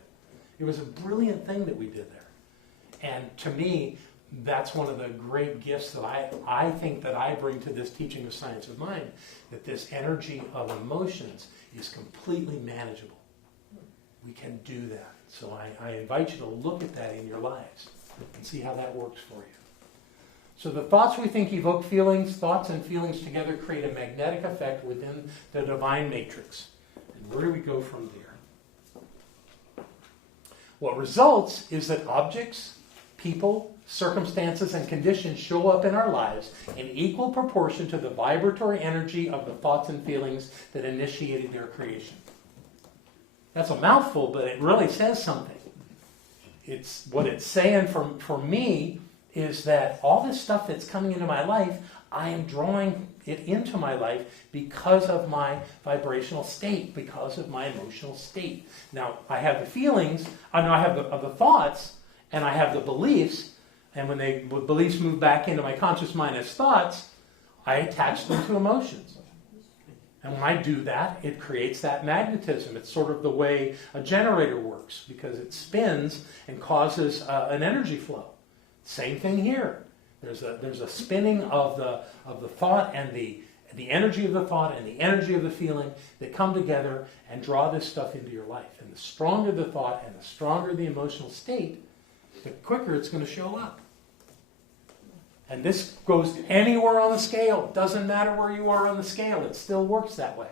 It was a brilliant thing that we did there. And to me, that's one of the great gifts that I think that I bring to this teaching of science of mind, that this energy of emotions is completely manageable. We can do that. So I invite you to look at that in your lives and see how that works for you. So the thoughts we think evoke feelings. Thoughts and feelings together create a magnetic effect within the divine matrix. And where do we go from there? What results is that objects, people, circumstances, and conditions show up in our lives in equal proportion to the vibratory energy of the thoughts and feelings that initiated their creation. That's a mouthful, but it really says something. It's what it's saying for me is that all this stuff that's coming into my life, I am drawing it into my life because of my vibrational state, because of my emotional state. Now, I have the feelings, I have the thoughts, and I have the beliefs, and when the beliefs move back into my conscious mind as thoughts, I attach them to emotions. And when I do that, it creates that magnetism. It's sort of the way a generator works, because it spins and causes an energy flow. Same thing here. There's a spinning of the thought and the energy of the thought and the energy of the feeling that come together and draw this stuff into your life. And the stronger the thought and the stronger the emotional state, the quicker it's going to show up. And this goes anywhere on the scale. It doesn't matter where you are on the scale. It still works that way.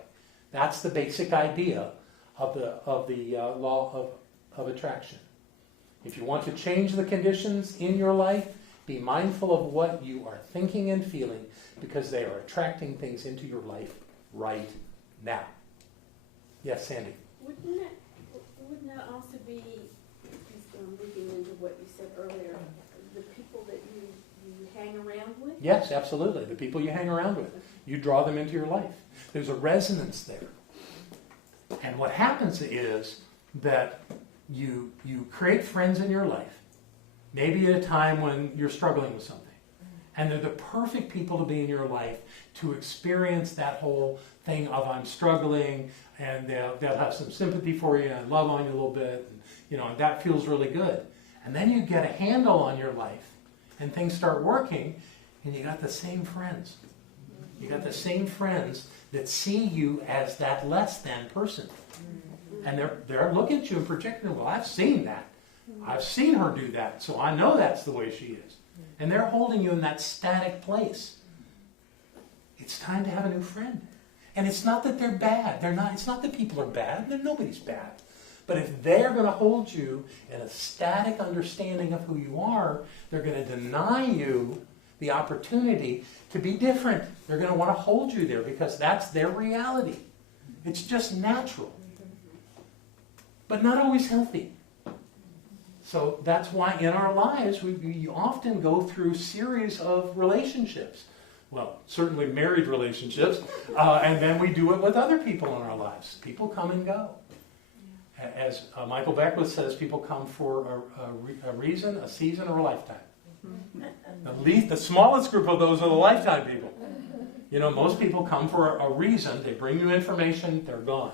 That's the basic idea of the law of attraction. If you want to change the conditions in your life, be mindful of what you are thinking and feeling, because they are attracting things into your life right now. Yes, Sandy? Wouldn't that also be, looking into what you said earlier, the people that you hang around with? Yes, absolutely. The people you hang around with. You draw them into your life. There's a resonance there. And what happens is that you create friends in your life, maybe at a time when you're struggling with something. And they're the perfect people to be in your life to experience that whole thing of I'm struggling, and they'll have some sympathy for you and love on you a little bit. And, that feels really good. And then you get a handle on your life and things start working, and you got the same friends. You got the same friends that see you as that less than person. And they're looking at you and projecting, well, I've seen that. I've seen her do that, so I know that's the way she is. And they're holding you in that static place. It's time to have a new friend. And it's not that they're bad. It's not that people are bad. Nobody's bad. But if they're going to hold you in a static understanding of who you are, they're going to deny you the opportunity to be different. They're going to want to hold you there because that's their reality. It's just natural. But not always healthy. So that's why in our lives we often go through series of relationships. Well, certainly married relationships, and then we do it with other people in our lives. People come and go. As Michael Beckwith says, people come for a reason, a season, or a lifetime. The smallest group of those are the lifetime people. Most people come for a reason. They bring you information, they're gone.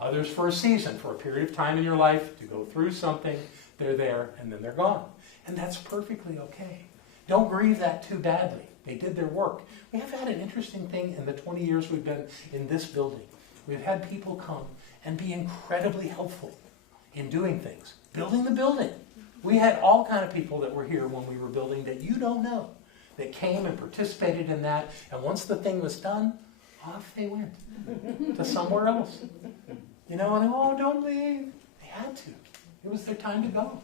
Others for a season, for a period of time in your life, to go through something. They're there, and then they're gone. And that's perfectly okay. Don't grieve that too badly. They did their work. We have had an interesting thing in the 20 years we've been in this building. We've had people come and be incredibly helpful in doing things. Building the building. We had all kind of people that were here when we were building that you don't know, that came and participated in that, and once the thing was done, off they went to somewhere else. And oh, don't leave. They had to. It was their time to go.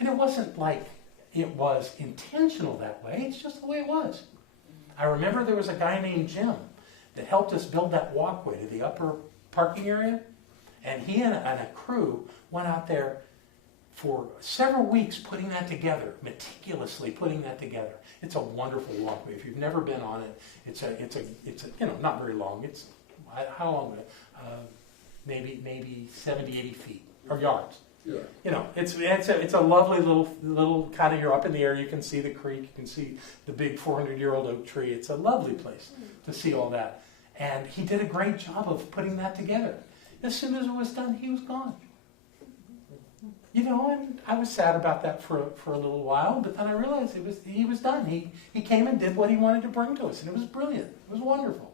And it wasn't like it was intentional that way. It's just the way it was. I remember there was a guy named Jim that helped us build that walkway to the upper parking area. And he and a crew went out there for several weeks putting that together, meticulously putting that together. It's a wonderful walkway. If you've never been on it, it's a not very long. It's, how long? Maybe 70, 80 feet, or yards. Yeah. It's a lovely little kind of, you're up in the air, you can see the creek, you can see the big 400-year-old oak tree. It's a lovely place to see all that. And he did a great job of putting that together. As soon as it was done, he was gone. And I was sad about that for a little while, but then I realized he was done. He came and did what he wanted to bring to us, and it was brilliant. It was wonderful.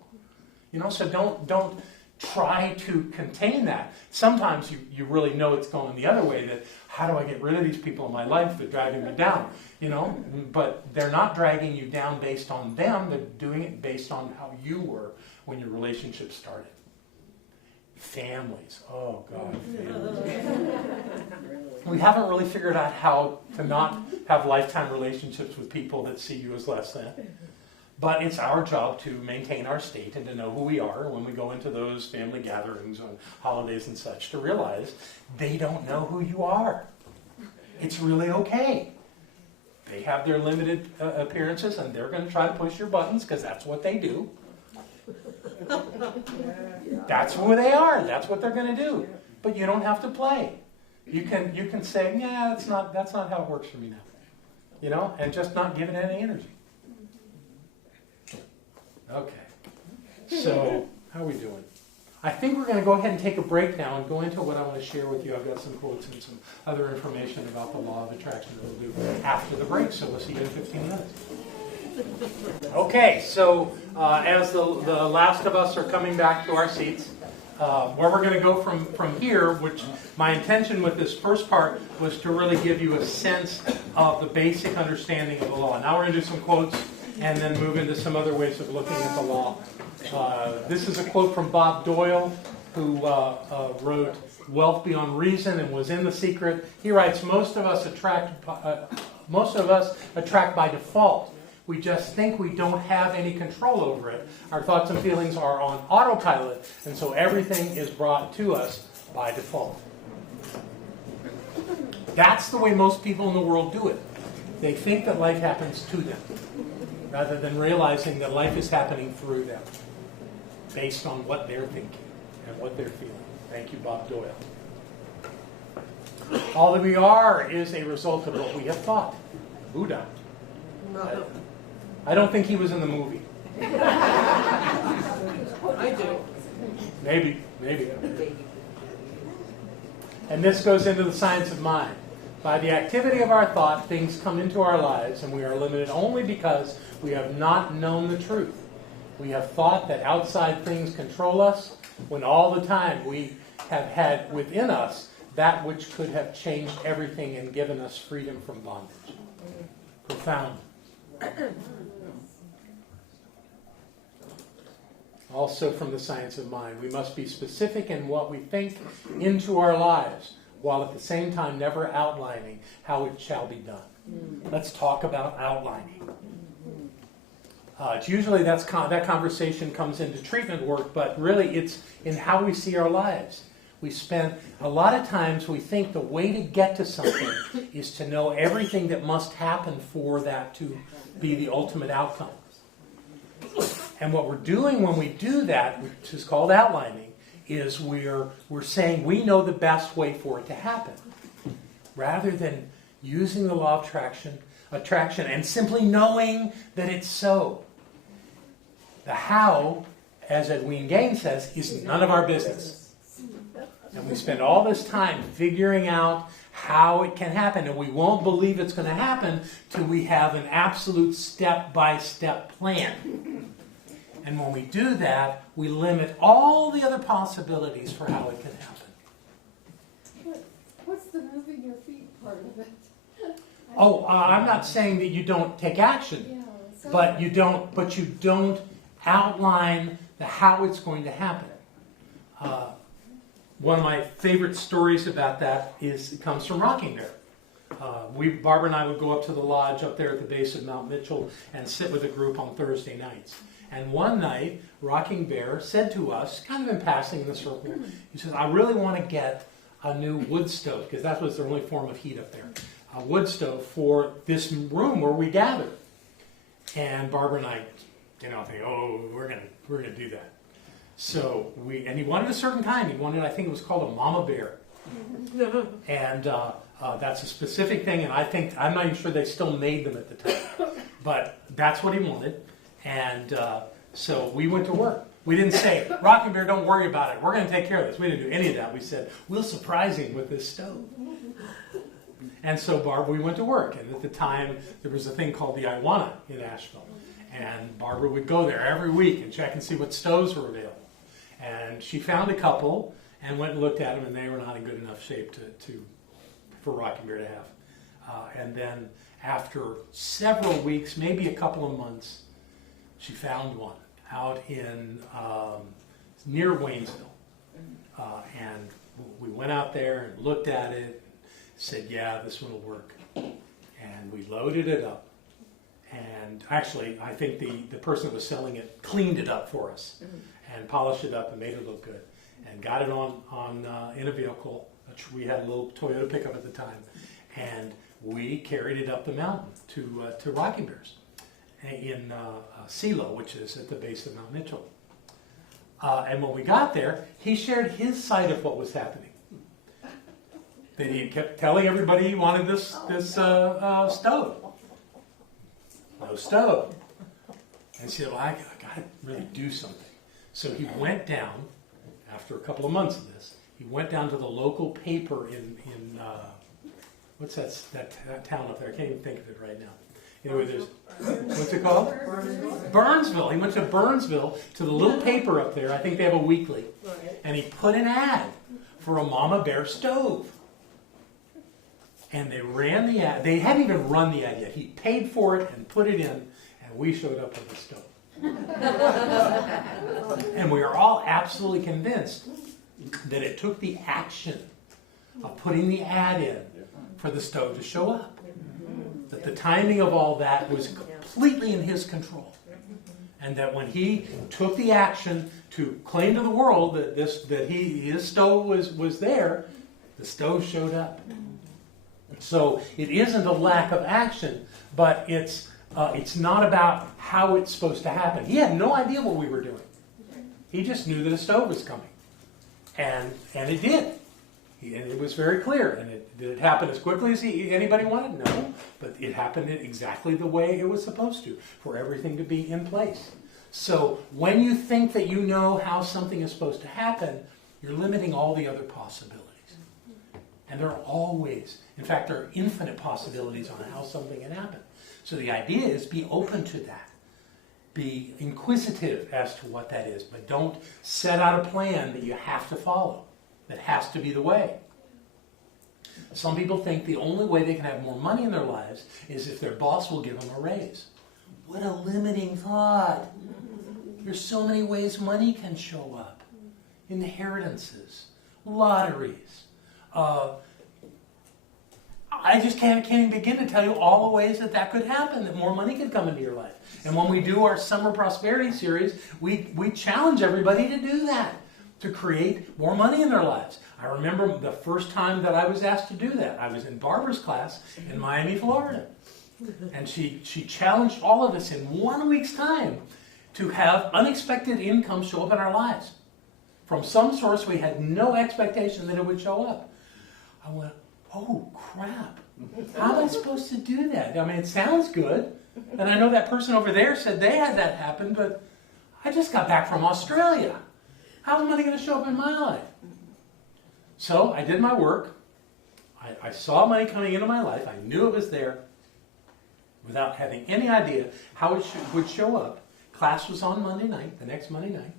So don't try to contain that. Sometimes you really know it's going the other way, that how do I get rid of these people in my life that are dragging me down? But they're not dragging you down based on them. They're doing it based on how you were when your relationship started. Families. Oh, God, families. We haven't really figured out how to not have lifetime relationships with people that see you as less than. But it's our job to maintain our state and to know who we are when we go into those family gatherings on holidays and such, to realize they don't know who you are. It's really okay. They have their limited appearances, and they're going to try to push your buttons because that's what they do. That's who they are. That's what they're going to do. But you don't have to play. You can say, yeah, that's not how it works for me now. And just not give it any energy. Okay. So, how are we doing? I think we're going to go ahead and take a break now and go into what I want to share with you. I've got some quotes and some other information about the law of attraction that we'll do after the break. So we'll see you in 15 minutes. Okay, so as the last of us are coming back to our seats, where we're going to go from here, which my intention with this first part was to really give you a sense of the basic understanding of the law. Now we're going to do some quotes and then move into some other ways of looking at the law. This is a quote from Bob Doyle, who wrote Wealth Beyond Reason and was in The Secret. He writes, most of us attract by default. We just think we don't have any control over it. Our thoughts and feelings are on autopilot, and so everything is brought to us by default. That's the way most people in the world do it. They think that life happens to them, rather than realizing that life is happening through them, based on what they're thinking and what they're feeling. Thank you, Bob Doyle. All that we are is a result of what we have thought. Buddha. I don't think he was in the movie. I do. Maybe. And this goes into the science of mind. By the activity of our thought, things come into our lives, and we are limited only because we have not known the truth. We have thought that outside things control us, when all the time we have had within us that which could have changed everything and given us freedom from bondage. Profound. Also from the science of mind, we must be specific in what we think into our lives, while at the same time never outlining how it shall be done. Let's talk about outlining. It's usually that conversation comes into treatment work, but really it's in how we see our lives. We spend a lot of times we think the way to get to something is to know everything that must happen for that to be the ultimate outcome. And what we're doing when we do that, which is called outlining, is we're saying we know the best way for it to happen, rather than using the law of attraction and simply knowing that it's so. The how, as Edwin Gaines says, is none of our business. And we spend all this time figuring out how it can happen, and we won't believe it's going to happen till we have an absolute step-by-step plan. And when we do that, we limit all the other possibilities for how it can happen. What's the moving your feet part of it? I'm not saying that you don't take action, Yeah, so but you don't outline the how it's going to happen. One of my favorite stories about that comes from Rocking Bear. Barbara and I would go up to the lodge up there at the base of Mount Mitchell and sit with a group on Thursday nights. And one night, Rocking Bear said to us, kind of in passing in the circle, he says, I really want to get a new wood stove, because that was the only form of heat up there, a wood stove for this room where we gather. And Barbara and I, think, we're gonna do that. So and he wanted a certain kind. He wanted, I think it was called a mama bear. And that's a specific thing, and I'm not even sure they still made them at the time. But that's what he wanted. And so we went to work. We didn't say, Rocking Bear, don't worry about it. We're going to take care of this. We didn't do any of that. We said, we'll surprise him with this stove. And so, Barbara, we went to work. And at the time, there was a thing called the Iwana in Asheville. And Barbara would go there every week and check and see what stoves were available. And she found a couple and went and looked at them, and they were not in good enough shape for Rocking Bear to have. And then after several weeks, maybe a couple of months, she found one out in near Waynesville. And we went out there and looked at it, said, yeah, this one will work. And we loaded it up. And actually, I think the person that was selling it cleaned it up for us and polished it up and made it look good. And got it on in a vehicle. We had a little Toyota pickup at the time. And we carried it up the mountain to Rocky Bears in Silo, which is at the base of Mount Mitchell. And when we got there, he shared his side of what was happening. That he kept telling everybody he wanted this stove. No stove. And he said, well, I got to really do something. So he went down, after a couple of months of this, he went down to the local paper in what's that town up there? I can't even think of it right now. Anyway, what's it called? Burnsville. He went to Burnsville to the little paper up there. I think they have a weekly. And he put an ad for a Mama Bear stove. And they ran the ad. They hadn't even run the ad yet. He paid for it and put it in, and we showed up with the stove. And we are all absolutely convinced that it took the action of putting the ad in for the stove to show up. That the timing of all that was completely in his control. And that when he took the action to claim to the world that his stove was there, the stove showed up. So it isn't a lack of action, but it's not about how it's supposed to happen. He had no idea what we were doing. He just knew that a stove was coming. And it did. And it was very clear. And did it happen as quickly as anybody wanted? No. But it happened exactly the way it was supposed to, for everything to be in place. So when you think that you know how something is supposed to happen, you're limiting all the other possibilities. And there are always, in fact, there are infinite possibilities on how something can happen. So the idea is be open to that. Be inquisitive as to what that is, but don't set out a plan that you have to follow. That has to be the way. Some people think the only way they can have more money in their lives is if their boss will give them a raise. What a limiting thought. There's so many ways money can show up. Inheritances, lotteries. I just can't even begin to tell you all the ways that could happen, that more money could come into your life. And when we do our Summer Prosperity Series, we challenge everybody to do that, to create more money in their lives. I remember the first time that I was asked to do that. I was in Barbara's class in Miami, Florida. And she challenged all of us in 1 week's time to have unexpected income show up in our lives. From some source we had no expectation that it would show up. I went, oh crap, how am I supposed to do that? I mean, it sounds good. And I know that person over there said they had that happen, but I just got back from Australia. How is money going to show up in my life? So I did my work. I saw money coming into my life. I knew it was there without having any idea how it would show up. Class was on Monday night, the next Monday night,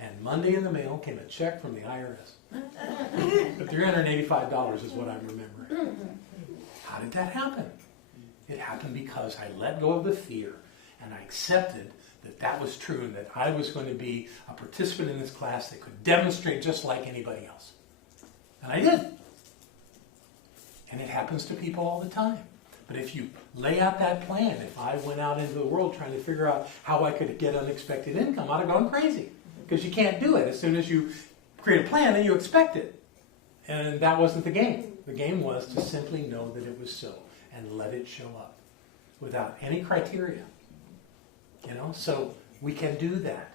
and Monday in the mail came a check from the IRS. $385 is what I remember. How did that happen? It happened because I let go of the fear and I accepted that was true and that I was going to be a participant in this class that could demonstrate just like anybody else. And I did. And it happens to people all the time. But if you lay out that plan, if I went out into the world trying to figure out how I could get unexpected income, I'd have gone crazy. Because you can't do it. As soon as you create a plan, then you expect it. And that wasn't the game. The game was to simply know that it was so and let it show up without any criteria. So we can do that.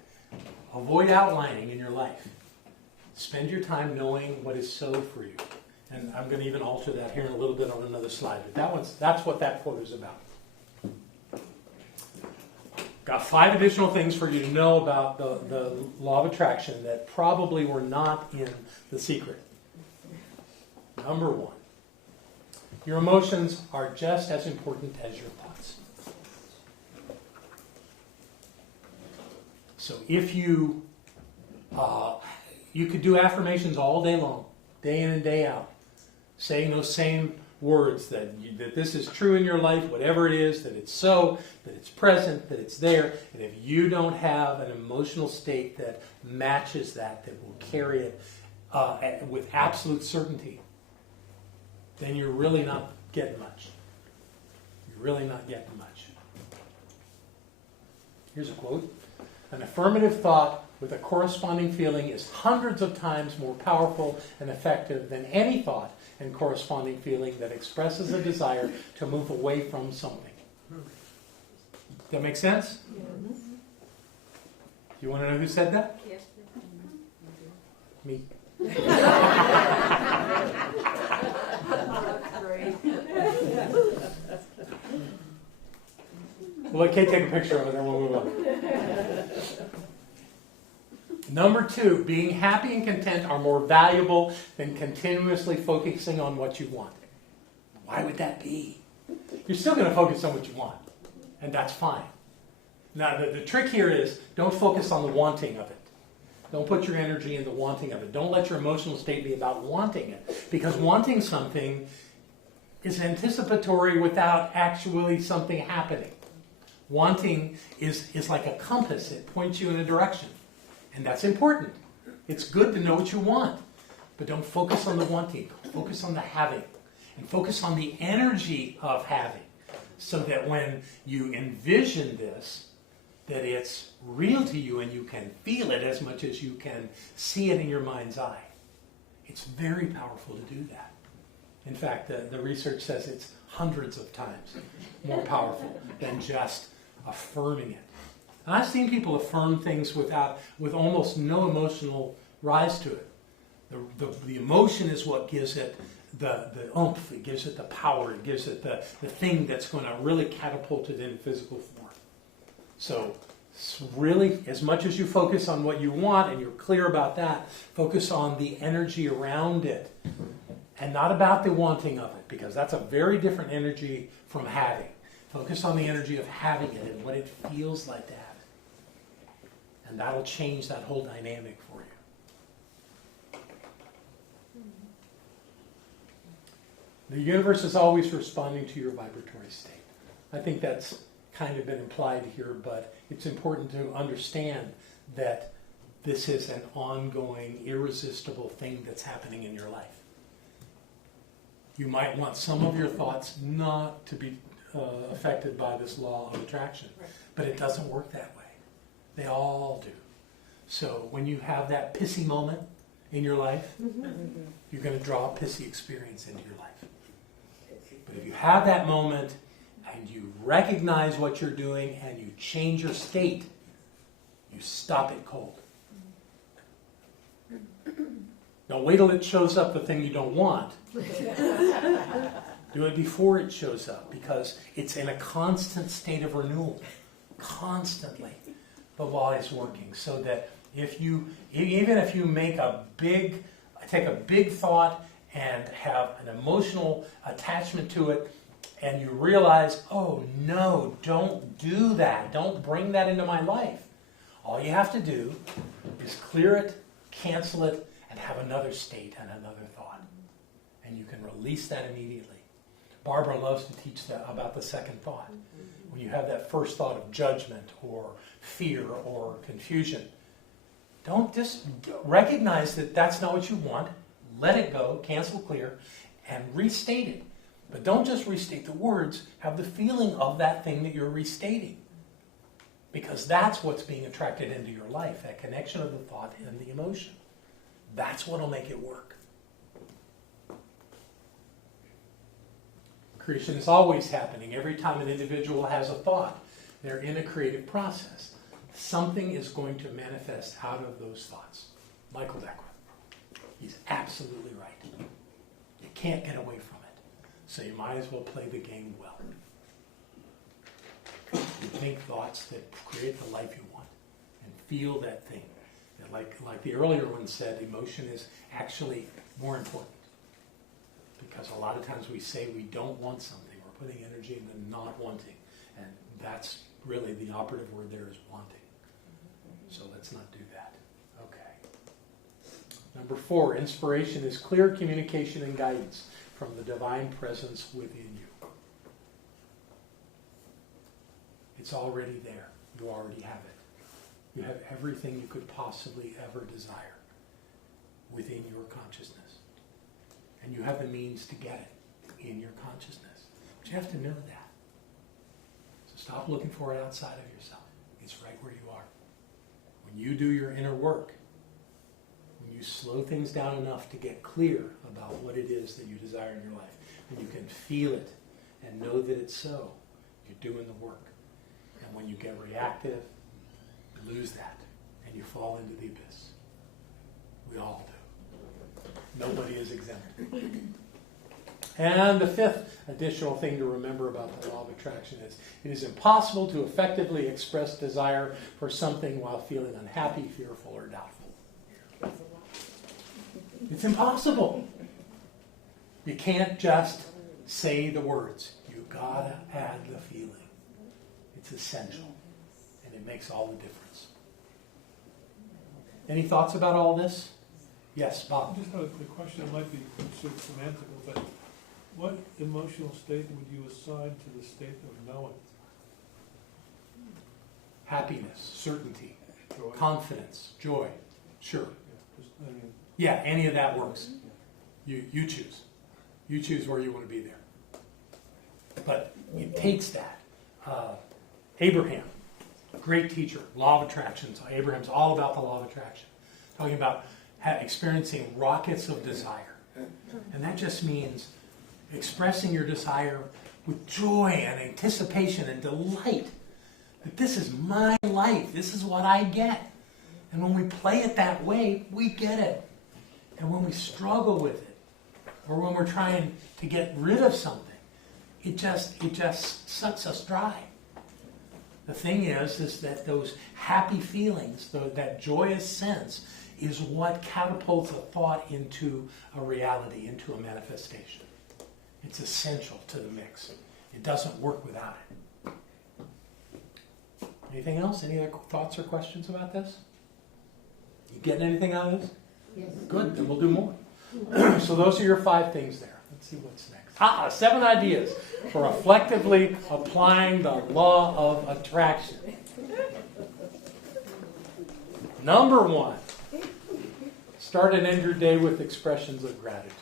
Avoid outlining in your life. Spend your time knowing what is so for you. And I'm going to even alter that here in a little bit on another slide. But that's what that quote is about. Got 5 additional things for you to know about the law of attraction that probably were not in The Secret. Number 1, your emotions are just as important as your thoughts. So if you could do affirmations all day long, day in and day out, saying those same words that this is true in your life, whatever it is, that it's so, that it's present, that it's there. And if you don't have an emotional state that matches that will carry it with absolute certainty, then you're really not getting much. You're really not getting much. Here's a quote. An affirmative thought with a corresponding feeling is hundreds of times more powerful and effective than any thought and corresponding feeling that expresses a desire to move away from something. That make sense? You want to know who said that? Yes. Me. Well, let Kate take a picture of it and we'll move on. Number 2, being happy and content are more valuable than continuously focusing on what you want. Why would that be? You're still going to focus on what you want, and that's fine. Now, the trick here is don't focus on the wanting of it. Don't put your energy in the wanting of it. Don't let your emotional state be about wanting it, because wanting something is anticipatory without actually something happening. Wanting is like a compass. It points you in a direction. And that's important. It's good to know what you want. But don't focus on the wanting. Focus on the having. And focus on the energy of having. So that when you envision this, that it's real to you and you can feel it as much as you can see it in your mind's eye. It's very powerful to do that. In fact, the research says it's hundreds of times more powerful than just affirming it. And I've seen people affirm things with almost no emotional rise to it. The emotion is what gives it the oomph, it gives it the power, it gives it the thing that's going to really catapult it in physical form. So really, as much as you focus on what you want and you're clear about that, focus on the energy around it and not about the wanting of it, because that's a very different energy from having. Focus on the energy of having it and what it feels like to have it. And that'll change that whole dynamic for you. The universe is always responding to your vibratory state. I think that's kind of been implied here, but it's important to understand that this is an ongoing, irresistible thing that's happening in your life. You might want some of your thoughts not to be affected by this law of attraction, but it doesn't work that way. They all do. So when you have that pissy moment in your life, you're going to draw a pissy experience into your life. But if you have that moment and you recognize what you're doing and you change your state, you stop it cold. Don't wait till it shows up the thing you don't want. Do it before it shows up, because it's in a constant state of renewal. Constantly. The law is working. So that even if you take a big thought and have an emotional attachment to it, and you realize, oh no, don't do that. Don't bring that into my life. All you have to do is clear it, cancel it, and have another state and another thought. And you can release that immediately. Barbara loves to teach about the second thought. When you have that first thought of judgment or fear or confusion, don't just recognize that that's not what you want. Let it go, cancel, clear, and restate it. But don't just restate the words. Have the feeling of that thing that you're restating. Because that's what's being attracted into your life, that connection of the thought and the emotion. That's what will make it work. Creation is always happening. Every time an individual has a thought, they're in a creative process. Something is going to manifest out of those thoughts. Michael Beckwith. He's absolutely right. You can't get away from it. So you might as well play the game well. You think thoughts that create the life you want and feel that thing. And like the earlier one said, emotion is actually more important. Because a lot of times we say we don't want something. We're putting energy into not wanting. And that's really the operative word there is wanting. So let's not do that. Okay. Number 4, inspiration is clear communication and guidance from the divine presence within you. It's already there. You already have it. You have everything you could possibly ever desire within your consciousness. And you have the means to get it in your consciousness. But you have to know that. So stop looking for it outside of yourself. It's right where you are. when you do your inner work, when you slow things down enough to get clear about what it is that you desire in your life, and you can feel it and know that it's so, you're doing the work. And when you get reactive, you lose that, and you fall into the abyss. We all do. Nobody is exempt. And the fifth additional thing to remember about the law of attraction is it is impossible to effectively express desire for something while feeling unhappy, fearful, or doubtful. It's impossible. You can't just say the words. You gotta add the feeling. It's essential. And it makes all the difference. Any thoughts about all this? Yes, Bob. Just a quick question, it might be considered semantical, but what emotional state would you assign to the state of knowing? Happiness, certainty, Joy? confidence, joy. Sure. Yeah, just, I mean, Yeah, any of that works. You choose. You choose where you want to be there. But it takes that. Abraham, great teacher, law of attraction. So Abraham's all about the law of attraction. Talking about experiencing rockets of desire. And that just means expressing your desire with joy and anticipation and delight. That this is my life. This is what I get. And when we play it that way, we get it. And when we struggle with it, or when we're trying to get rid of something, it just sucks us dry. The thing is that those happy feelings, that joyous sense, is what catapults a thought into a reality, into a manifestation. It's essential to the mix. It doesn't work without it. Anything else? Any other thoughts or questions about this? You getting anything out of this? Yes. Good, then we'll do more. So those are your 5 things there. Let's see what's next. 7 ideas for reflectively applying the law of attraction. Number 1, start and end your day with expressions of gratitude.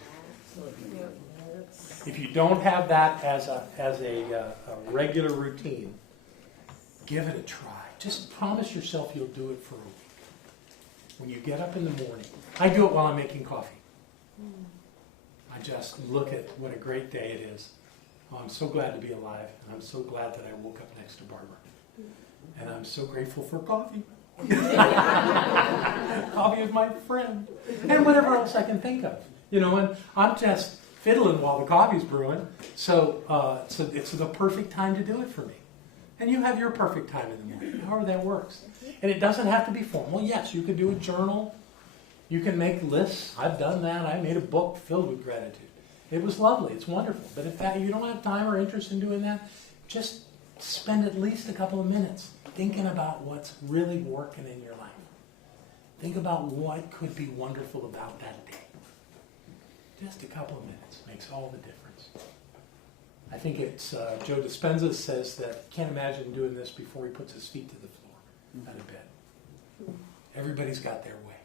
If you don't have that as a regular routine, give it a try. Just promise yourself you'll do it for a week. When you get up in the morning, I do it while I'm making coffee. I just look at what a great day it is. Oh, I'm so glad to be alive, and I'm so glad that I woke up next to Barbara. And I'm so grateful for coffee. Coffee is my friend. And whatever else I can think of. And I'm just fiddling while the coffee's brewing. So it's the perfect time to do it for me. And you have your perfect time in the morning, however that works. And it doesn't have to be formal. Yes, you could do a journal. You can make lists. I've done that. I made a book filled with gratitude. It was lovely. It's wonderful. But if you don't have time or interest in doing that, just spend at least a couple of minutes thinking about what's really working in your life. Think about what could be wonderful about that day. Just a couple of minutes makes all the difference. I think it's Joe Dispenza says that he can't imagine doing this before he puts his feet to the floor out of bed. Everybody's got their way.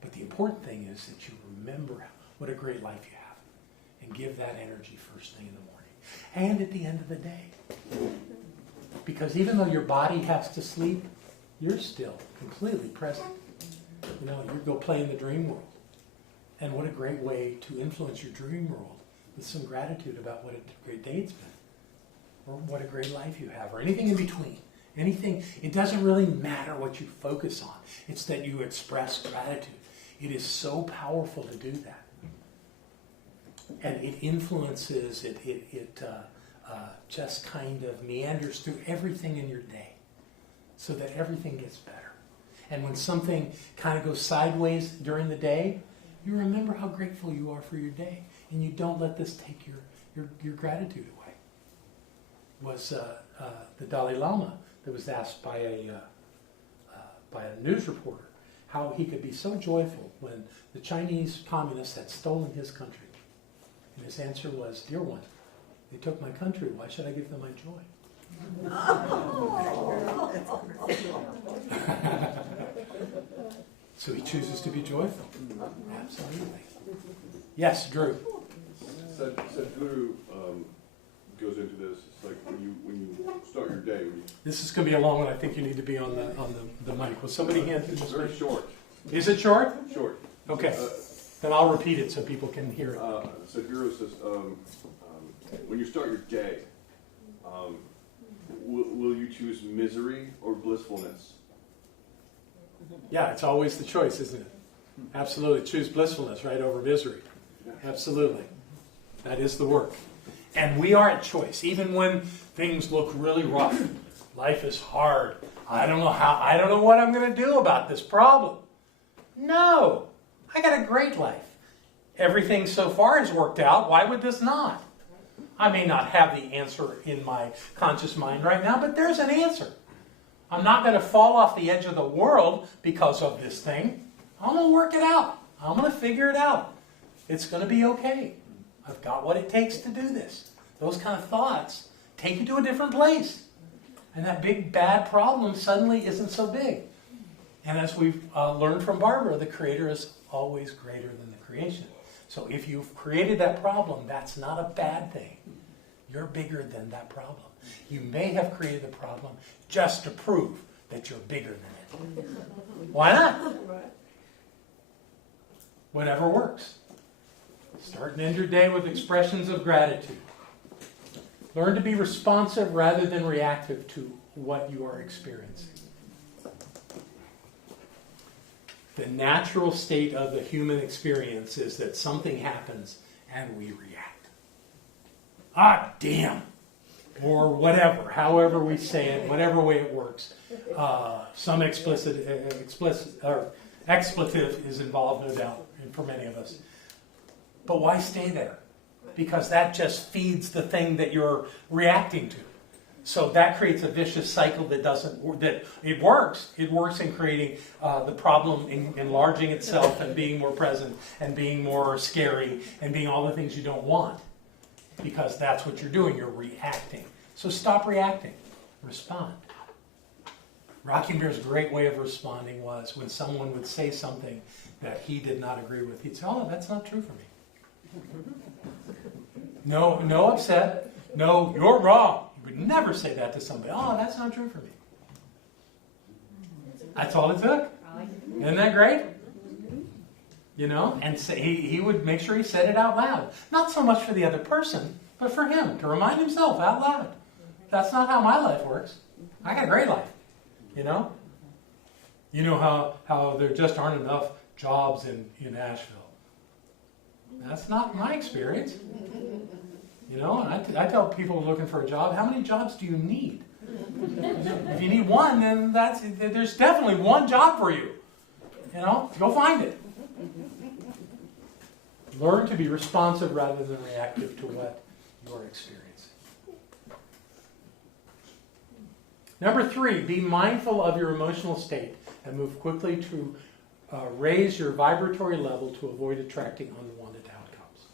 But the important thing is that you remember what a great life you have and give that energy first thing in the morning and at the end of the day. Because even though your body has to sleep, you're still completely present. You go play in the dream world. And what a great way to influence your dream world with some gratitude about what a great day it's been. Or what a great life you have, or anything in between. Anything, it doesn't really matter what you focus on. It's that you express gratitude. It is so powerful to do that. And it influences, it just kind of meanders through everything in your day so that everything gets better. And when something kind of goes sideways during the day, you remember how grateful you are for your day. And you don't let this take your gratitude away. Was the Dalai Lama that was asked by a news reporter how he could be so joyful when the Chinese communists had stolen his country. And his answer was, "Dear one, they took my country. Why should I give them my joy?" So he chooses to be joyful. Absolutely. Yes, Drew. Said Guru, goes into this. It's like when you start your day. This is going to be a long one. I think you need to be on the mic. Will somebody hand you It's this? very short. Is it short? Short. Okay. Then I'll repeat it so people can hear it. So Hero says, when you start your day, will you choose misery or blissfulness? Yeah, it's always the choice, isn't it? Absolutely. Choose blissfulness right over misery. Absolutely. That is the work. And we are at choice. Even when things look really rough, life is hard. I don't know what I'm going to do about this problem. No. I got a great life. Everything so far has worked out. Why would this not? I may not have the answer in my conscious mind right now, but there's an answer. I'm not going to fall off the edge of the world because of this thing. I'm going to work it out. I'm going to figure it out. It's going to be okay. I've got what it takes to do this. Those kind of thoughts take you to a different place. And that big bad problem suddenly isn't so big. And as we've learned from Barbara, the Creator is always greater than the creation. So if you've created that problem, that's not a bad thing. You're bigger than that problem. You may have created the problem just to prove that you're bigger than it. Why not? Whatever works. Start and end your day with expressions of gratitude. Learn to be responsive rather than reactive to what you are experiencing. The natural state of the human experience is that something happens and we react. Ah, damn! Or whatever, however we say it, whatever way it works. Some expletive is involved, no doubt, for many of us. But why stay there? Because that just feeds the thing that you're reacting to. So that creates a vicious cycle that it works. It works in creating the problem enlarging itself and being more present and being more scary and being all the things you don't want. Because that's what you're doing. You're reacting. So stop reacting. Respond. Rocking Bear's great way of responding was when someone would say something that he did not agree with, he'd say, "Oh, that's not true for me." No upset. No, you're wrong. You would never say that to somebody. "Oh, that's not true for me." That's all it took. Isn't that great? You know, and he would make sure he said it out loud. Not so much for the other person, but for him, to remind himself out loud. That's not how my life works. I got a great life. You know? You know how there just aren't enough jobs in Asheville. That's not my experience. You know, and I tell people looking for a job, how many jobs do you need? If you need one, then there's definitely one job for you. You know, go find it. Learn to be responsive rather than reactive to what you're experiencing. Number 3, be mindful of your emotional state and move quickly to raise your vibratory level to avoid attracting unwanted outcomes.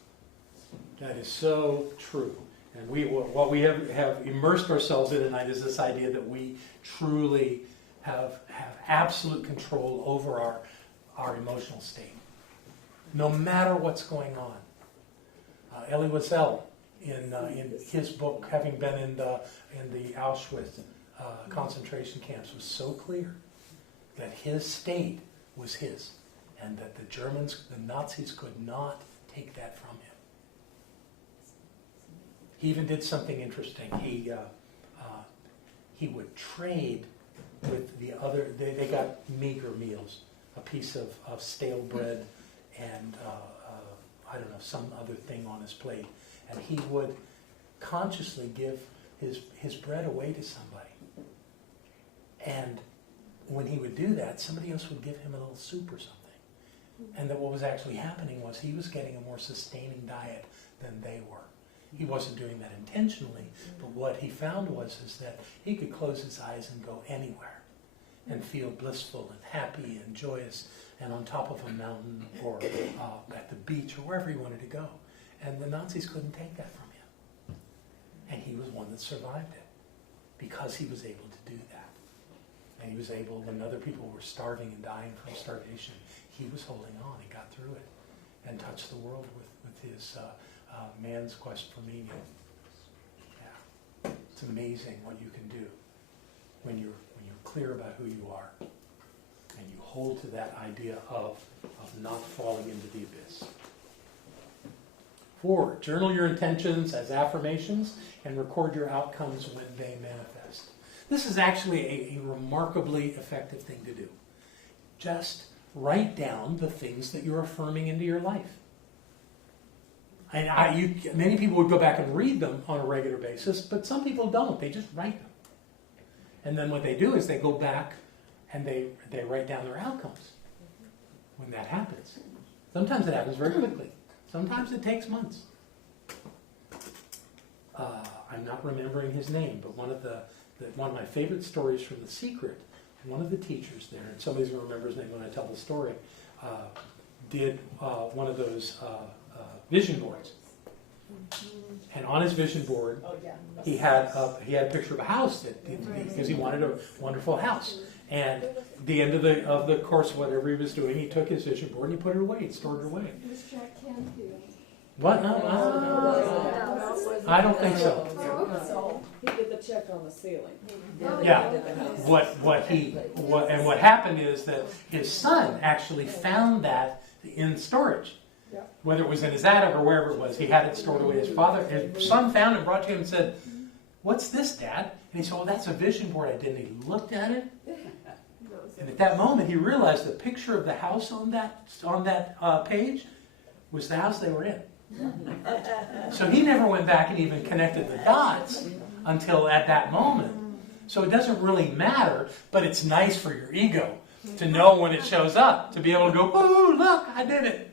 That is so true. And what we have immersed ourselves in tonight is this idea that we truly have absolute control over our emotional state. No matter what's going on. Elie Wiesel, in his book, having been in the Auschwitz concentration camps, was so clear that his state was his, and that the Nazis could not take that from him. He even did something interesting. He would trade with the other. They got meager meals, a piece of stale bread and I don't know, some other thing on his plate, and he would consciously give his bread away to somebody. And when he would do that, somebody else would give him a little soup or something. And that what was actually happening was he was getting a more sustaining diet than they were. He wasn't doing that intentionally, but what he found was that he could close his eyes and go anywhere and feel blissful and happy and joyous and on top of a mountain or at the beach or wherever he wanted to go. And the Nazis couldn't take that from him. And he was one that survived it because he was able to do that. And he was able, when other people were starving and dying from starvation, he was holding on and got through it and touched the world with his man's quest for meaning. It's amazing what you can do when you're clear about who you are and you hold to that idea of not falling into the abyss. 4, journal your intentions as affirmations and record your outcomes when they manifest. This is actually a remarkably effective thing to do. Just write down the things that you're affirming into your life. And many people would go back and read them on a regular basis, but some people don't. They just write them. And then what they do is they go back and they write down their outcomes when that happens. Sometimes it happens very quickly. Sometimes it takes months. I'm not remembering his name, but one of my favorite stories from The Secret, one of the teachers there, and somebody's going to remember his name when I tell the story, did one of those vision boards. And on his vision board, he had a picture of a house because he wanted a wonderful house. And at the end of the course, whatever he was doing, he took his vision board and he put it away, he stored it away. It was Jack Canfield. What? No, I don't think so. He did the check on the ceiling. Yeah. What happened is that his son actually found that in storage. Whether it was in his attic or wherever it was, he had it stored away. His son found it, brought it to him and said, "What's this, Dad?" And he said, "Well, that's a vision board I did." And he looked at it, and at that moment he realized the picture of the house on that page was the house they were in. So he never went back and even connected the dots until at that moment. So it doesn't really matter, but it's nice for your ego to know when it shows up, to be able to go, "Ooh, look, I did it."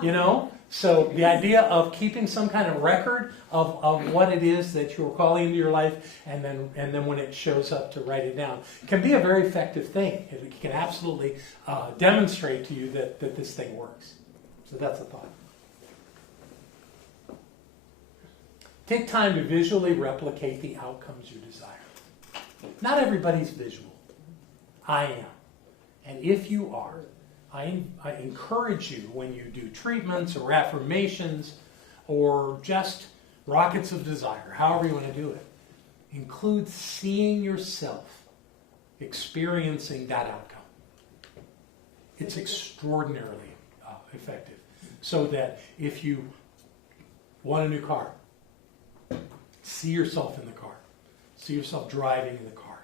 You know? So the idea of keeping some kind of record of what it is that you're calling into your life, and then when it shows up to write it down, can be a very effective thing. It can absolutely demonstrate to you that this thing works. So that's a thought. Take time to visually replicate the outcomes you desire. Not everybody's visual. I am. And if you are, I encourage you, when you do treatments or affirmations or just rockets of desire, however you want to do it, include seeing yourself experiencing that outcome. It's extraordinarily effective. So that if you want a new car, see yourself in the car. See yourself driving in the car.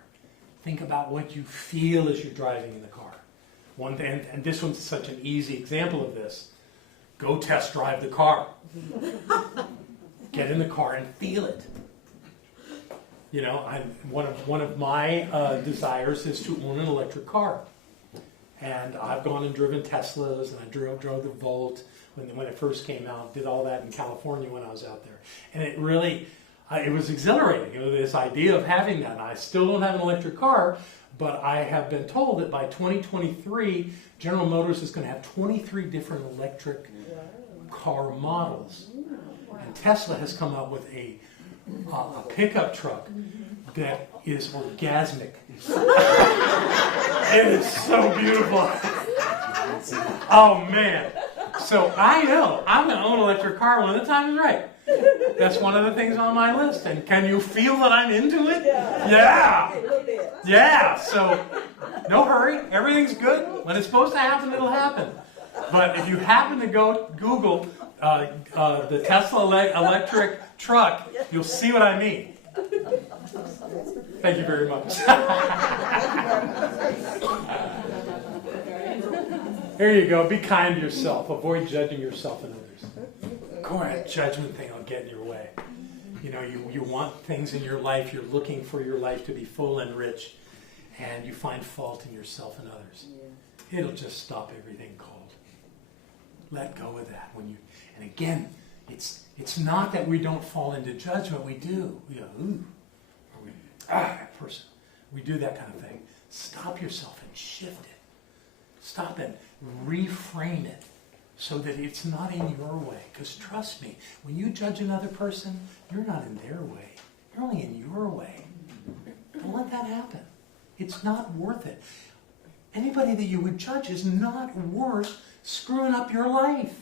Think about what you feel as you're driving in the car. One thing, and this one's such an easy example of this. Go test drive the car. Get in the car and feel it. You know, one of my desires is to own an electric car. And I've gone and driven Teslas, and I drove the Volt when it first came out. Did all that in California when I was out there, and it really, it was exhilarating. You know, this idea of having that. And I still don't have an electric car, but I have been told that by 2023, General Motors is going to have 23 different electric car models. And Tesla has come out with a pickup truck that is orgasmic. It is so beautiful. Oh, man. So I know I'm going to own an electric car when the time is right. That's one of the things on my list. And can you feel that I'm into it? Yeah. Yeah. So no hurry. Everything's good. When it's supposed to happen, it'll happen. But if you happen to go Google the Tesla electric truck, you'll see what I mean. Thank you very much. There you go. Be kind to yourself. Avoid judging yourself and others. Go ahead. Judgment thing will get in your way. You know, you want things in your life. You're looking for your life to be full and rich, and you find fault in yourself and others. It'll just stop everything cold. Let go of that. And again, it's not that we don't fall into judgment. We do. We go, ooh. Or that person. We do that kind of thing. Stop yourself and shift it. Stop and reframe it so that it's not in your way. Because trust me, when you judge another person, you're not in their way. You're only in your way. Don't let that happen. It's not worth it. Anybody that you would judge is not worth screwing up your life.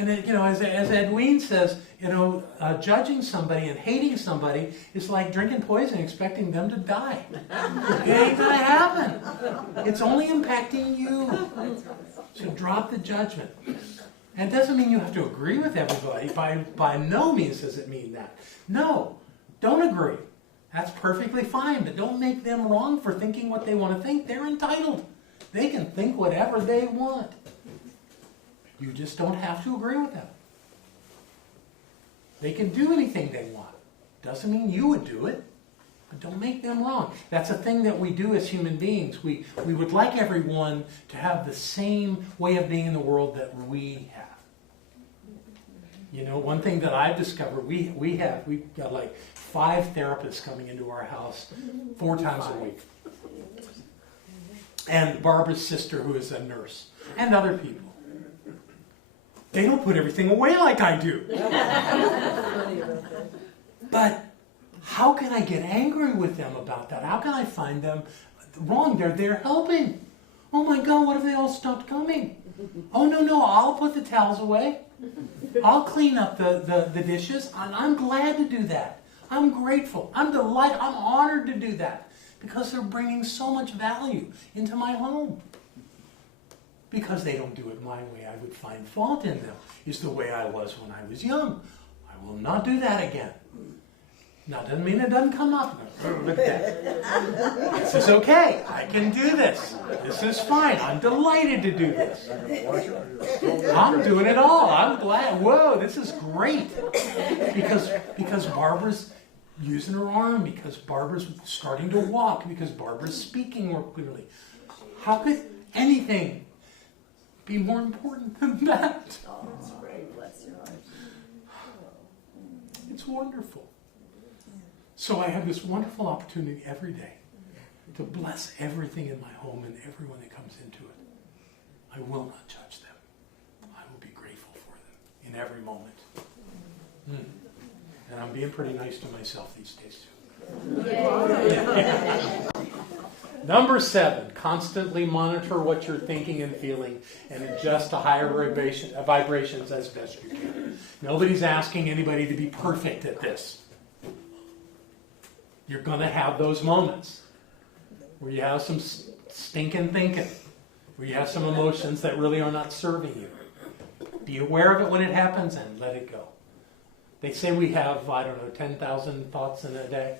And as Edwin says, judging somebody and hating somebody is like drinking poison and expecting them to die. It ain't gonna happen. It's only impacting you. So drop the judgment. And it doesn't mean you have to agree with everybody. By no means does it mean that. No, don't agree. That's perfectly fine, but don't make them wrong for thinking what they want to think. They're entitled. They can think whatever they want. You just don't have to agree with them. They can do anything they want. Doesn't mean you would do it, but don't make them wrong. That's a thing that we do as human beings. We would like everyone to have the same way of being in the world that we have. One thing that I've discovered, we've got like 5 therapists coming into our house 4 times a week. And Barbara's sister, who is a nurse, and other people. They don't put everything away like I do. But how can I get angry with them about that? How can I find them wrong? They're helping. Oh my God, what if they all stopped coming? Oh no, I'll put the towels away. I'll clean up the dishes. I'm glad to do that. I'm grateful. I'm delighted. I'm honored to do that because they're bringing so much value into my home. Because they don't do it my way, I would find fault in them. It's the way I was when I was young. I will not do that again. Now, doesn't mean it doesn't come up. This is okay. I can do this. This is fine. I'm delighted to do this. I'm doing it all. I'm glad. Whoa, this is great. Because Barbara's using her arm, because Barbara's starting to walk, because Barbara's speaking more clearly. How could anything be more important than that? Oh, that's great. Bless your heart. It's wonderful. So I have this wonderful opportunity every day to bless everything in my home and everyone that comes into it. I will not judge them. I will be grateful for them in every moment. And I'm being pretty nice to myself these days too. Number 7, constantly monitor what you're thinking and feeling and adjust to higher vibrations as best you can. Nobody's asking anybody to be perfect at this. You're going to have those moments where you have some stinking thinking, where you have some emotions that really are not serving you. Be aware of it when it happens and let it go. They say we have, 10,000 thoughts in a day?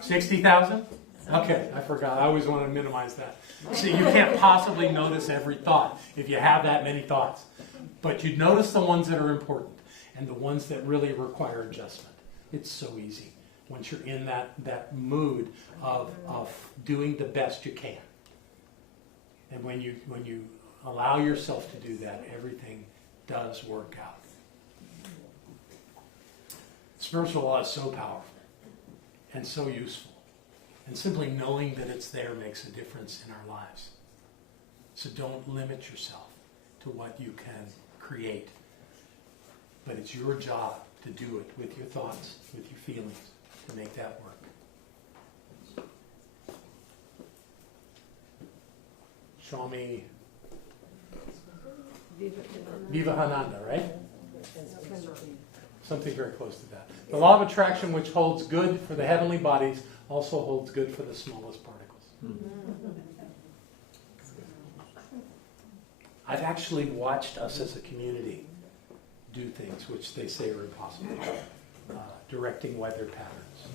60,000? Okay, I forgot. I always want to minimize that. See, you can't possibly notice every thought if you have that many thoughts. But you notice the ones that are important and the ones that really require adjustment. It's so easy once you're in that mood of doing the best you can. And when you allow yourself to do that, everything does work out. Spiritual law is so powerful and so useful. And simply knowing that it's there makes a difference in our lives. So don't limit yourself to what you can create. But it's your job to do it with your thoughts, with your feelings, to make that work. Show me Viva Hananda, right? Something very close to that. The law of attraction, which holds good for the heavenly bodies, also holds good for the smallest particles. I've actually watched us as a community do things which they say are impossible. Directing weather patterns.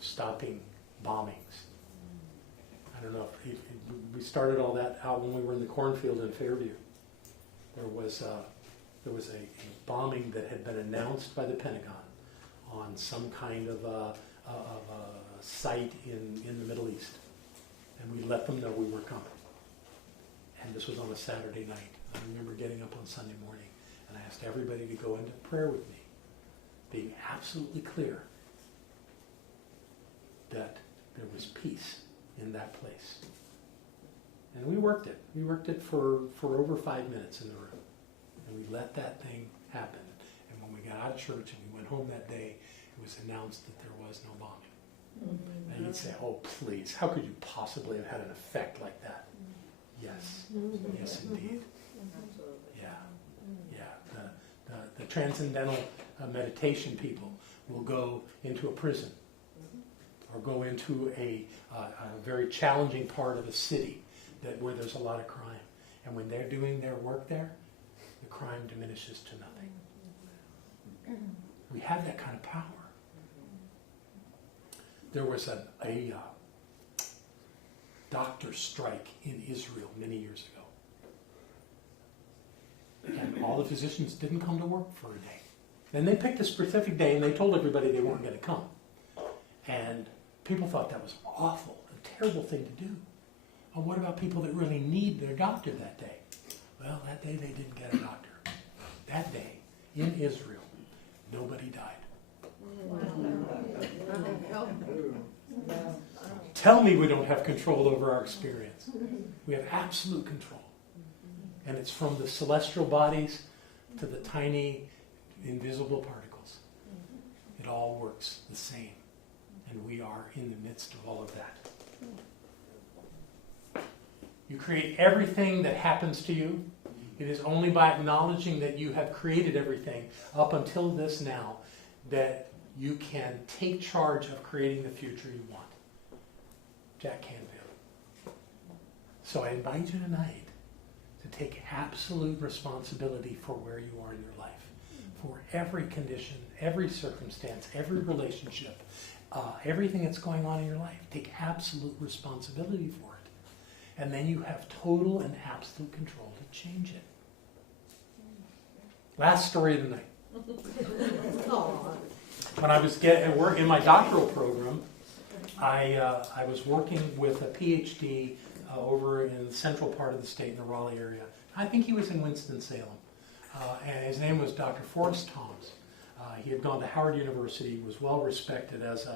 Stopping bombings. I don't know if we started all that out when we were in the cornfield in Fairview. There was a bombing that had been announced by the Pentagon on some kind of a site in the Middle East. And we let them know we were coming. And this was on a Saturday night. I remember getting up on Sunday morning and I asked everybody to go into prayer with me, being absolutely clear that there was peace in that place. And we worked it. We worked it for over 5 minutes in the room. And we let that thing happen. And when we got out of church and we went home that day, it was announced that there was no bombing. And you'd say, oh, please, how could you possibly have had an effect like that? Yes. Yes, indeed. transcendental meditation people will go into a prison or go into a very challenging part of a city where there's a lot of crime. And when they're doing their work there, the crime diminishes to nothing. We have that kind of power. There was a doctor strike in Israel many years ago. And all the physicians didn't come to work for a day. Then they picked a specific day and they told everybody they weren't going to come. And people thought that was awful, a terrible thing to do. Well, what about people that really need their doctor that day? Well, that day they didn't get a doctor. That day, in Israel, nobody died. Tell me we don't have control over our experience. We have absolute control. And it's from the celestial bodies to the tiny, invisible particles. It all works the same. And we are in the midst of all of that. You create everything that happens to you. It is only by acknowledging that you have created everything up until this now that you can take charge of creating the future you want. Jack Canfield. So I invite you tonight to take absolute responsibility for where you are in your life, for every condition, every circumstance, every relationship, everything that's going on in your life. Take absolute responsibility for it. And then you have total and absolute control to change it. Last story of the night. When I was in my doctoral program, I was working with a PhD over in the central part of the state in the Raleigh area. I think he was in Winston-Salem. And his name was Dr. Forrest Toms. He had gone to Howard University, was well respected as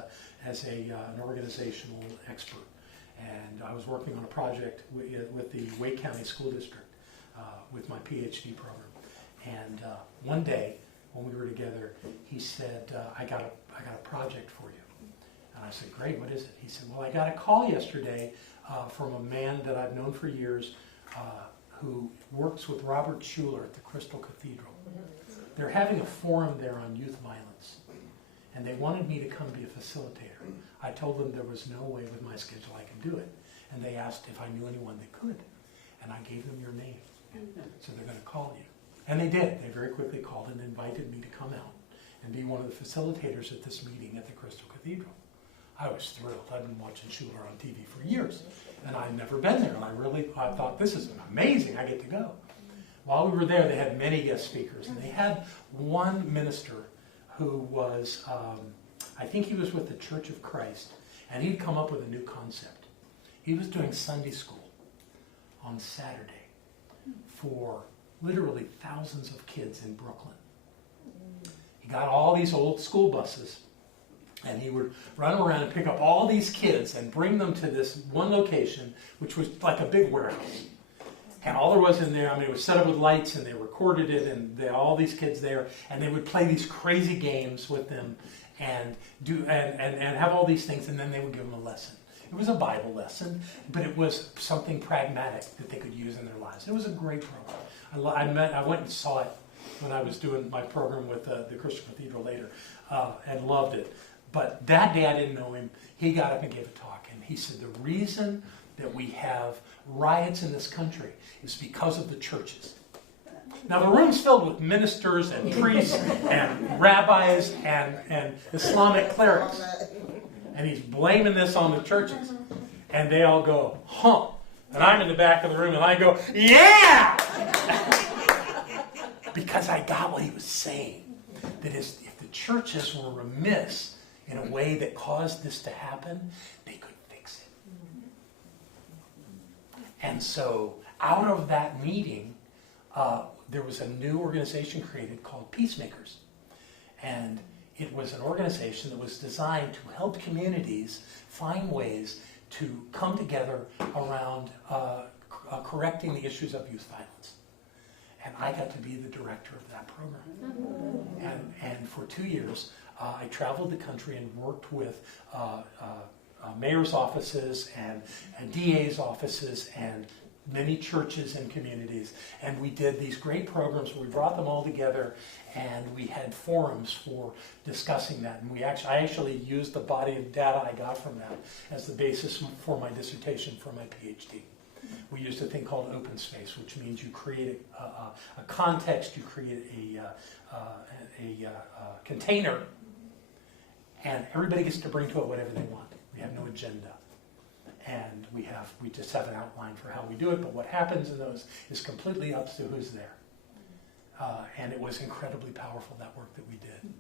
an organizational expert. And I was working on a project with the Wake County School District with my PhD program. And one day, when we were together, he said, I got a project for you. And I said, great, what is it? He said, well, I got a call yesterday from a man that I've known for years who works with Robert Schuller at the Crystal Cathedral. They're having a forum there on youth violence. And they wanted me to come be a facilitator. I told them there was no way with my schedule I could do it. And they asked if I knew anyone that could. And I gave them your name. So they're going to call you. And they did. They very quickly called and invited me to come out and be one of the facilitators at this meeting at the Crystal Cathedral. I was thrilled. I've been watching Schuller on TV for years. And I'd never been there. And I thought, this is amazing. I get to go. While we were there, they had many guest speakers. And they had one minister who was, I think he was with the Church of Christ. And he'd come up with a new concept. He was doing Sunday school on Saturday for literally thousands of kids in Brooklyn. He got all these old school buses, and he would run around and pick up all these kids and bring them to this one location, which was like a big warehouse. And all there was in there, it was set up with lights, and they recorded it, and they all these kids there, and they would play these crazy games with them, and have all these things, and then they would give them a lesson. It was a Bible lesson, but it was something pragmatic that they could use in their lives. It was a great program. I went and saw it when I was doing my program with the Crystal Cathedral later, and loved it. But that day I didn't know him. He got up and gave a talk, and he said the reason that we have riots in this country is because of the churches. Now the room's filled with ministers and priests and rabbis and Islamic clerics. And he's blaming this on the churches. And they all go, huh. And I'm in the back of the room and I go, yeah! Because I got what he was saying. That is, if the churches were remiss in a way that caused this to happen, they could fix it. And so out of that meeting, there was a new organization created called Peacemakers. And it was an organization that was designed to help communities find ways to come together around correcting the issues of youth violence. And I got to be the director of that program. And for 2 years, I traveled the country and worked with mayor's offices and DA's offices and many churches and communities, and we did these great programs where we brought them all together, and we had forums for discussing that. And I actually used the body of data I got from that as the basis for my dissertation for my PhD. We used a thing called open space, which means you create a context, you create a container, and everybody gets to bring to it whatever they want. We have no agenda. And we just have an outline for how we do it, but what happens in those is completely up to who's there. And it was incredibly powerful, that work that we did.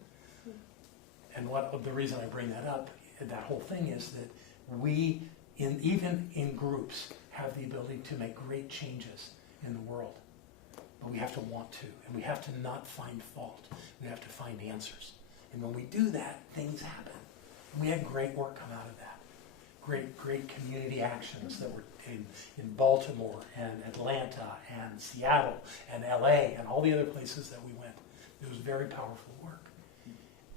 And the reason I bring that up, that whole thing, is that we, even in groups, have the ability to make great changes in the world. But we have to want to, and we have to not find fault. We have to find answers. And when we do that, things happen. And we had great work come out of that. Great community actions that were in Baltimore and Atlanta and Seattle and LA and all the other places that we went. It was very powerful work.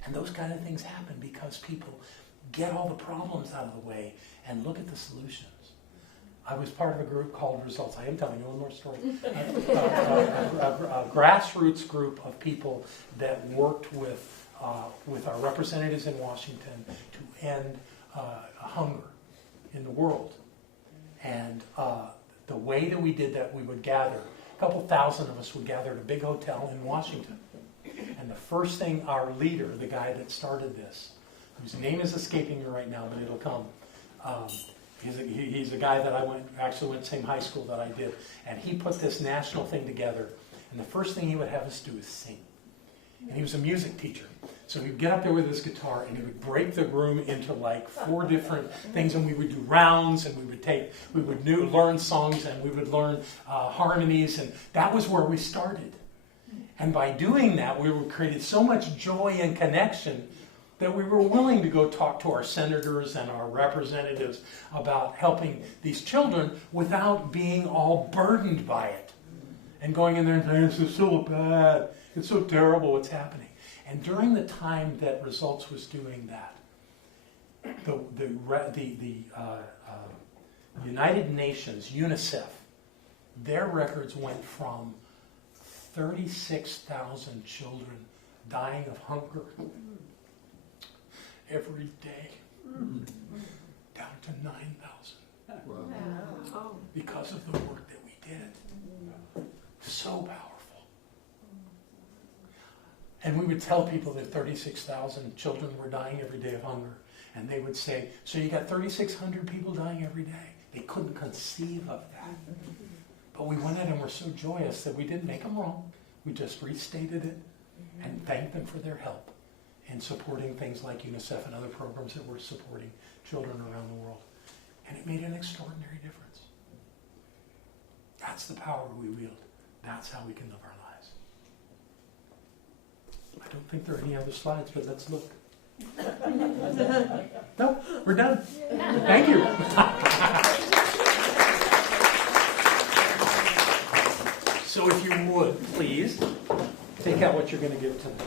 And those kind of things happen because people get all the problems out of the way and look at the solutions. I was part of a group called Results. I am telling you one more story. A grassroots group of people that worked with our representatives in Washington to end hunger in the world. And the way that we did that, we would gather, a couple thousand of us would gather at a big hotel in Washington. And the first thing our leader, the guy that started this, whose name is escaping me right now, but it'll come, he's a guy that I actually went to the same high school that I did, and he put this national thing together, and the first thing he would have us do is sing. And he was a music teacher. So he'd get up there with his guitar and he would break the room into like 4 different things, and we would do rounds, and we would learn songs, and we would learn harmonies, and that was where we started. And by doing that, we created so much joy and connection that we were willing to go talk to our senators and our representatives about helping these children without being all burdened by it. And going in there and saying, this is so bad, it's so terrible what's happening. And during the time that Results was doing that, the United Nations, UNICEF, their records went from 36,000 children dying of hunger every day down to 9,000 because of the work that we did. So powerful. And we would tell people that 36,000 children were dying every day of hunger. And they would say, so you got 3,600 people dying every day. They couldn't conceive of that. But we went in and were so joyous that we didn't make them wrong. We just restated it and thanked them for their help in supporting things like UNICEF and other programs that were supporting children around the world. And it made an extraordinary difference. That's the power we wield. That's how we can live our lives. I don't think there are any other slides, but let's look. No, we're done. Thank you. So if you would, please, take out what you're going to give tonight.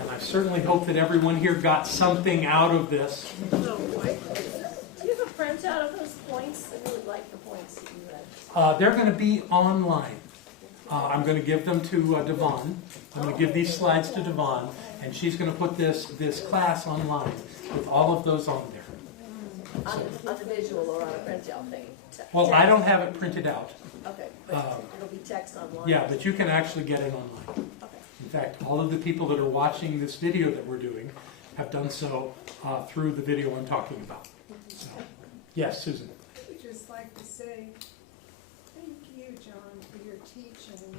And I certainly hope that everyone here got something out of this. Do you have a printout of those points? I really like the points that you read. They're going to be online. I'm going to give them to Devon. I'm going to give these slides to Devon, and she's going to put this class online with all of those on there. On the visual or on a printout thing? Well, I don't have it printed out. Okay, but it'll be text online? Yeah, but you can actually get it online. Okay. In fact, all of the people that are watching this video that we're doing have done so through the video I'm talking about. So, yes, Susan. I would just like to say thank you, John, for your teaching.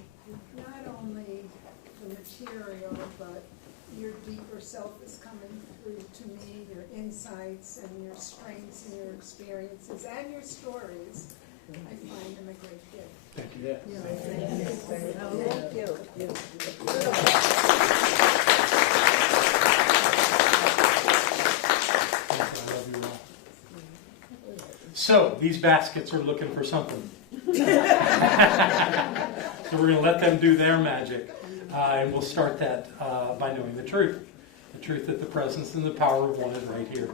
Not only the material, but your deeper self is coming through to me, your insights and your strengths and your experiences and your stories. I find them a great gift. Thank you. Thank you. I love you all. So, these baskets are looking for something. So we're going to let them do their magic. And we'll start that by knowing the truth. The truth that the presence and the power of one is right here.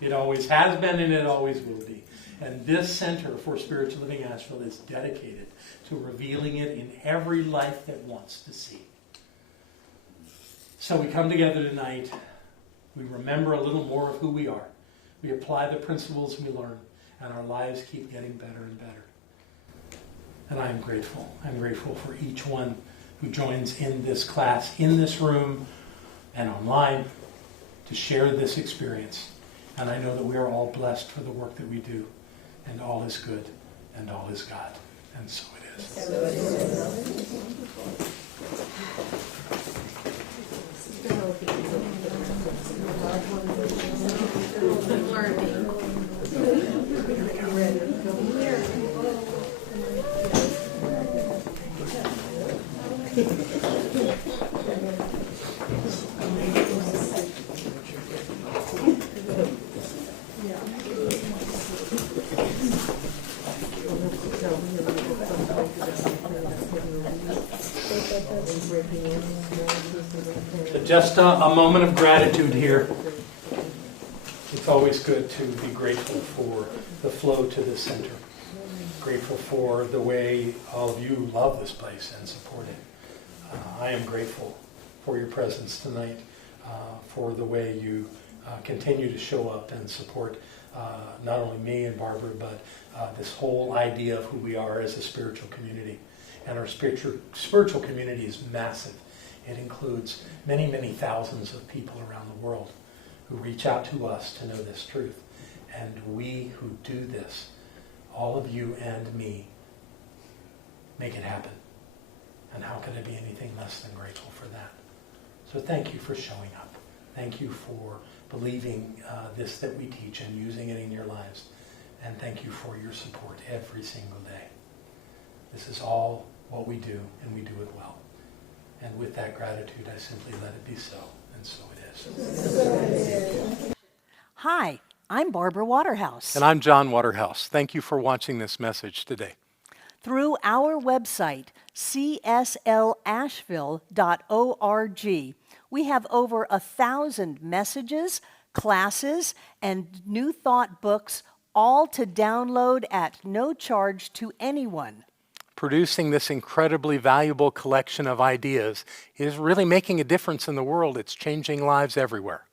It always has been and it always will be. And this Center for Spiritual Living Asheville is dedicated to revealing it in every life that wants to see. So we come together tonight. We remember a little more of who we are. We apply the principles we learn, and our lives keep getting better and better. And I am grateful. I'm grateful for each one who joins in this class, in this room, and online to share this experience. And I know that we are all blessed for the work that we do. And all is good, and all is God. And so it is. Just a moment of gratitude here. It's always good to be grateful for the flow to this center. Grateful for the way all of you love this place and support it. I am grateful for your presence tonight, for the way you continue to show up and support not only me and Barbara, but this whole idea of who we are as a spiritual community. And our spiritual community is massive. It includes many, many thousands of people around the world who reach out to us to know this truth. And we who do this, all of you and me, make it happen. And how can I be anything less than grateful for that? So thank you for showing up. Thank you for believing this that we teach and using it in your lives. And thank you for your support every single day. This is all what we do, and we do it well. And with that gratitude, I simply let it be so, and so it is. Hi, I'm Barbara Waterhouse. And I'm John Waterhouse. Thank you for watching this message today. Through our website, cslasheville.org, we have over 1,000 messages, classes, and new thought books, all to download at no charge to anyone. Producing this incredibly valuable collection of ideas is really making a difference in the world. It's changing lives everywhere.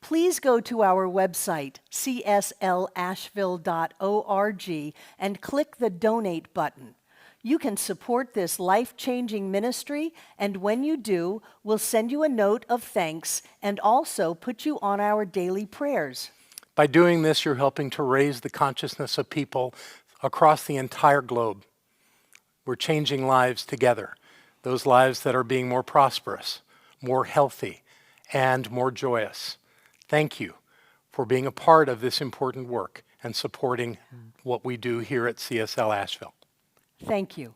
Please go to our website, cslasheville.org, and click the Donate button. You can support this life-changing ministry, and when you do, we'll send you a note of thanks and also put you on our daily prayers. By doing this, you're helping to raise the consciousness of people across the entire globe. We're changing lives together, those lives that are being more prosperous, more healthy, and more joyous. Thank you for being a part of this important work and supporting what we do here at CSL Asheville. Thank you.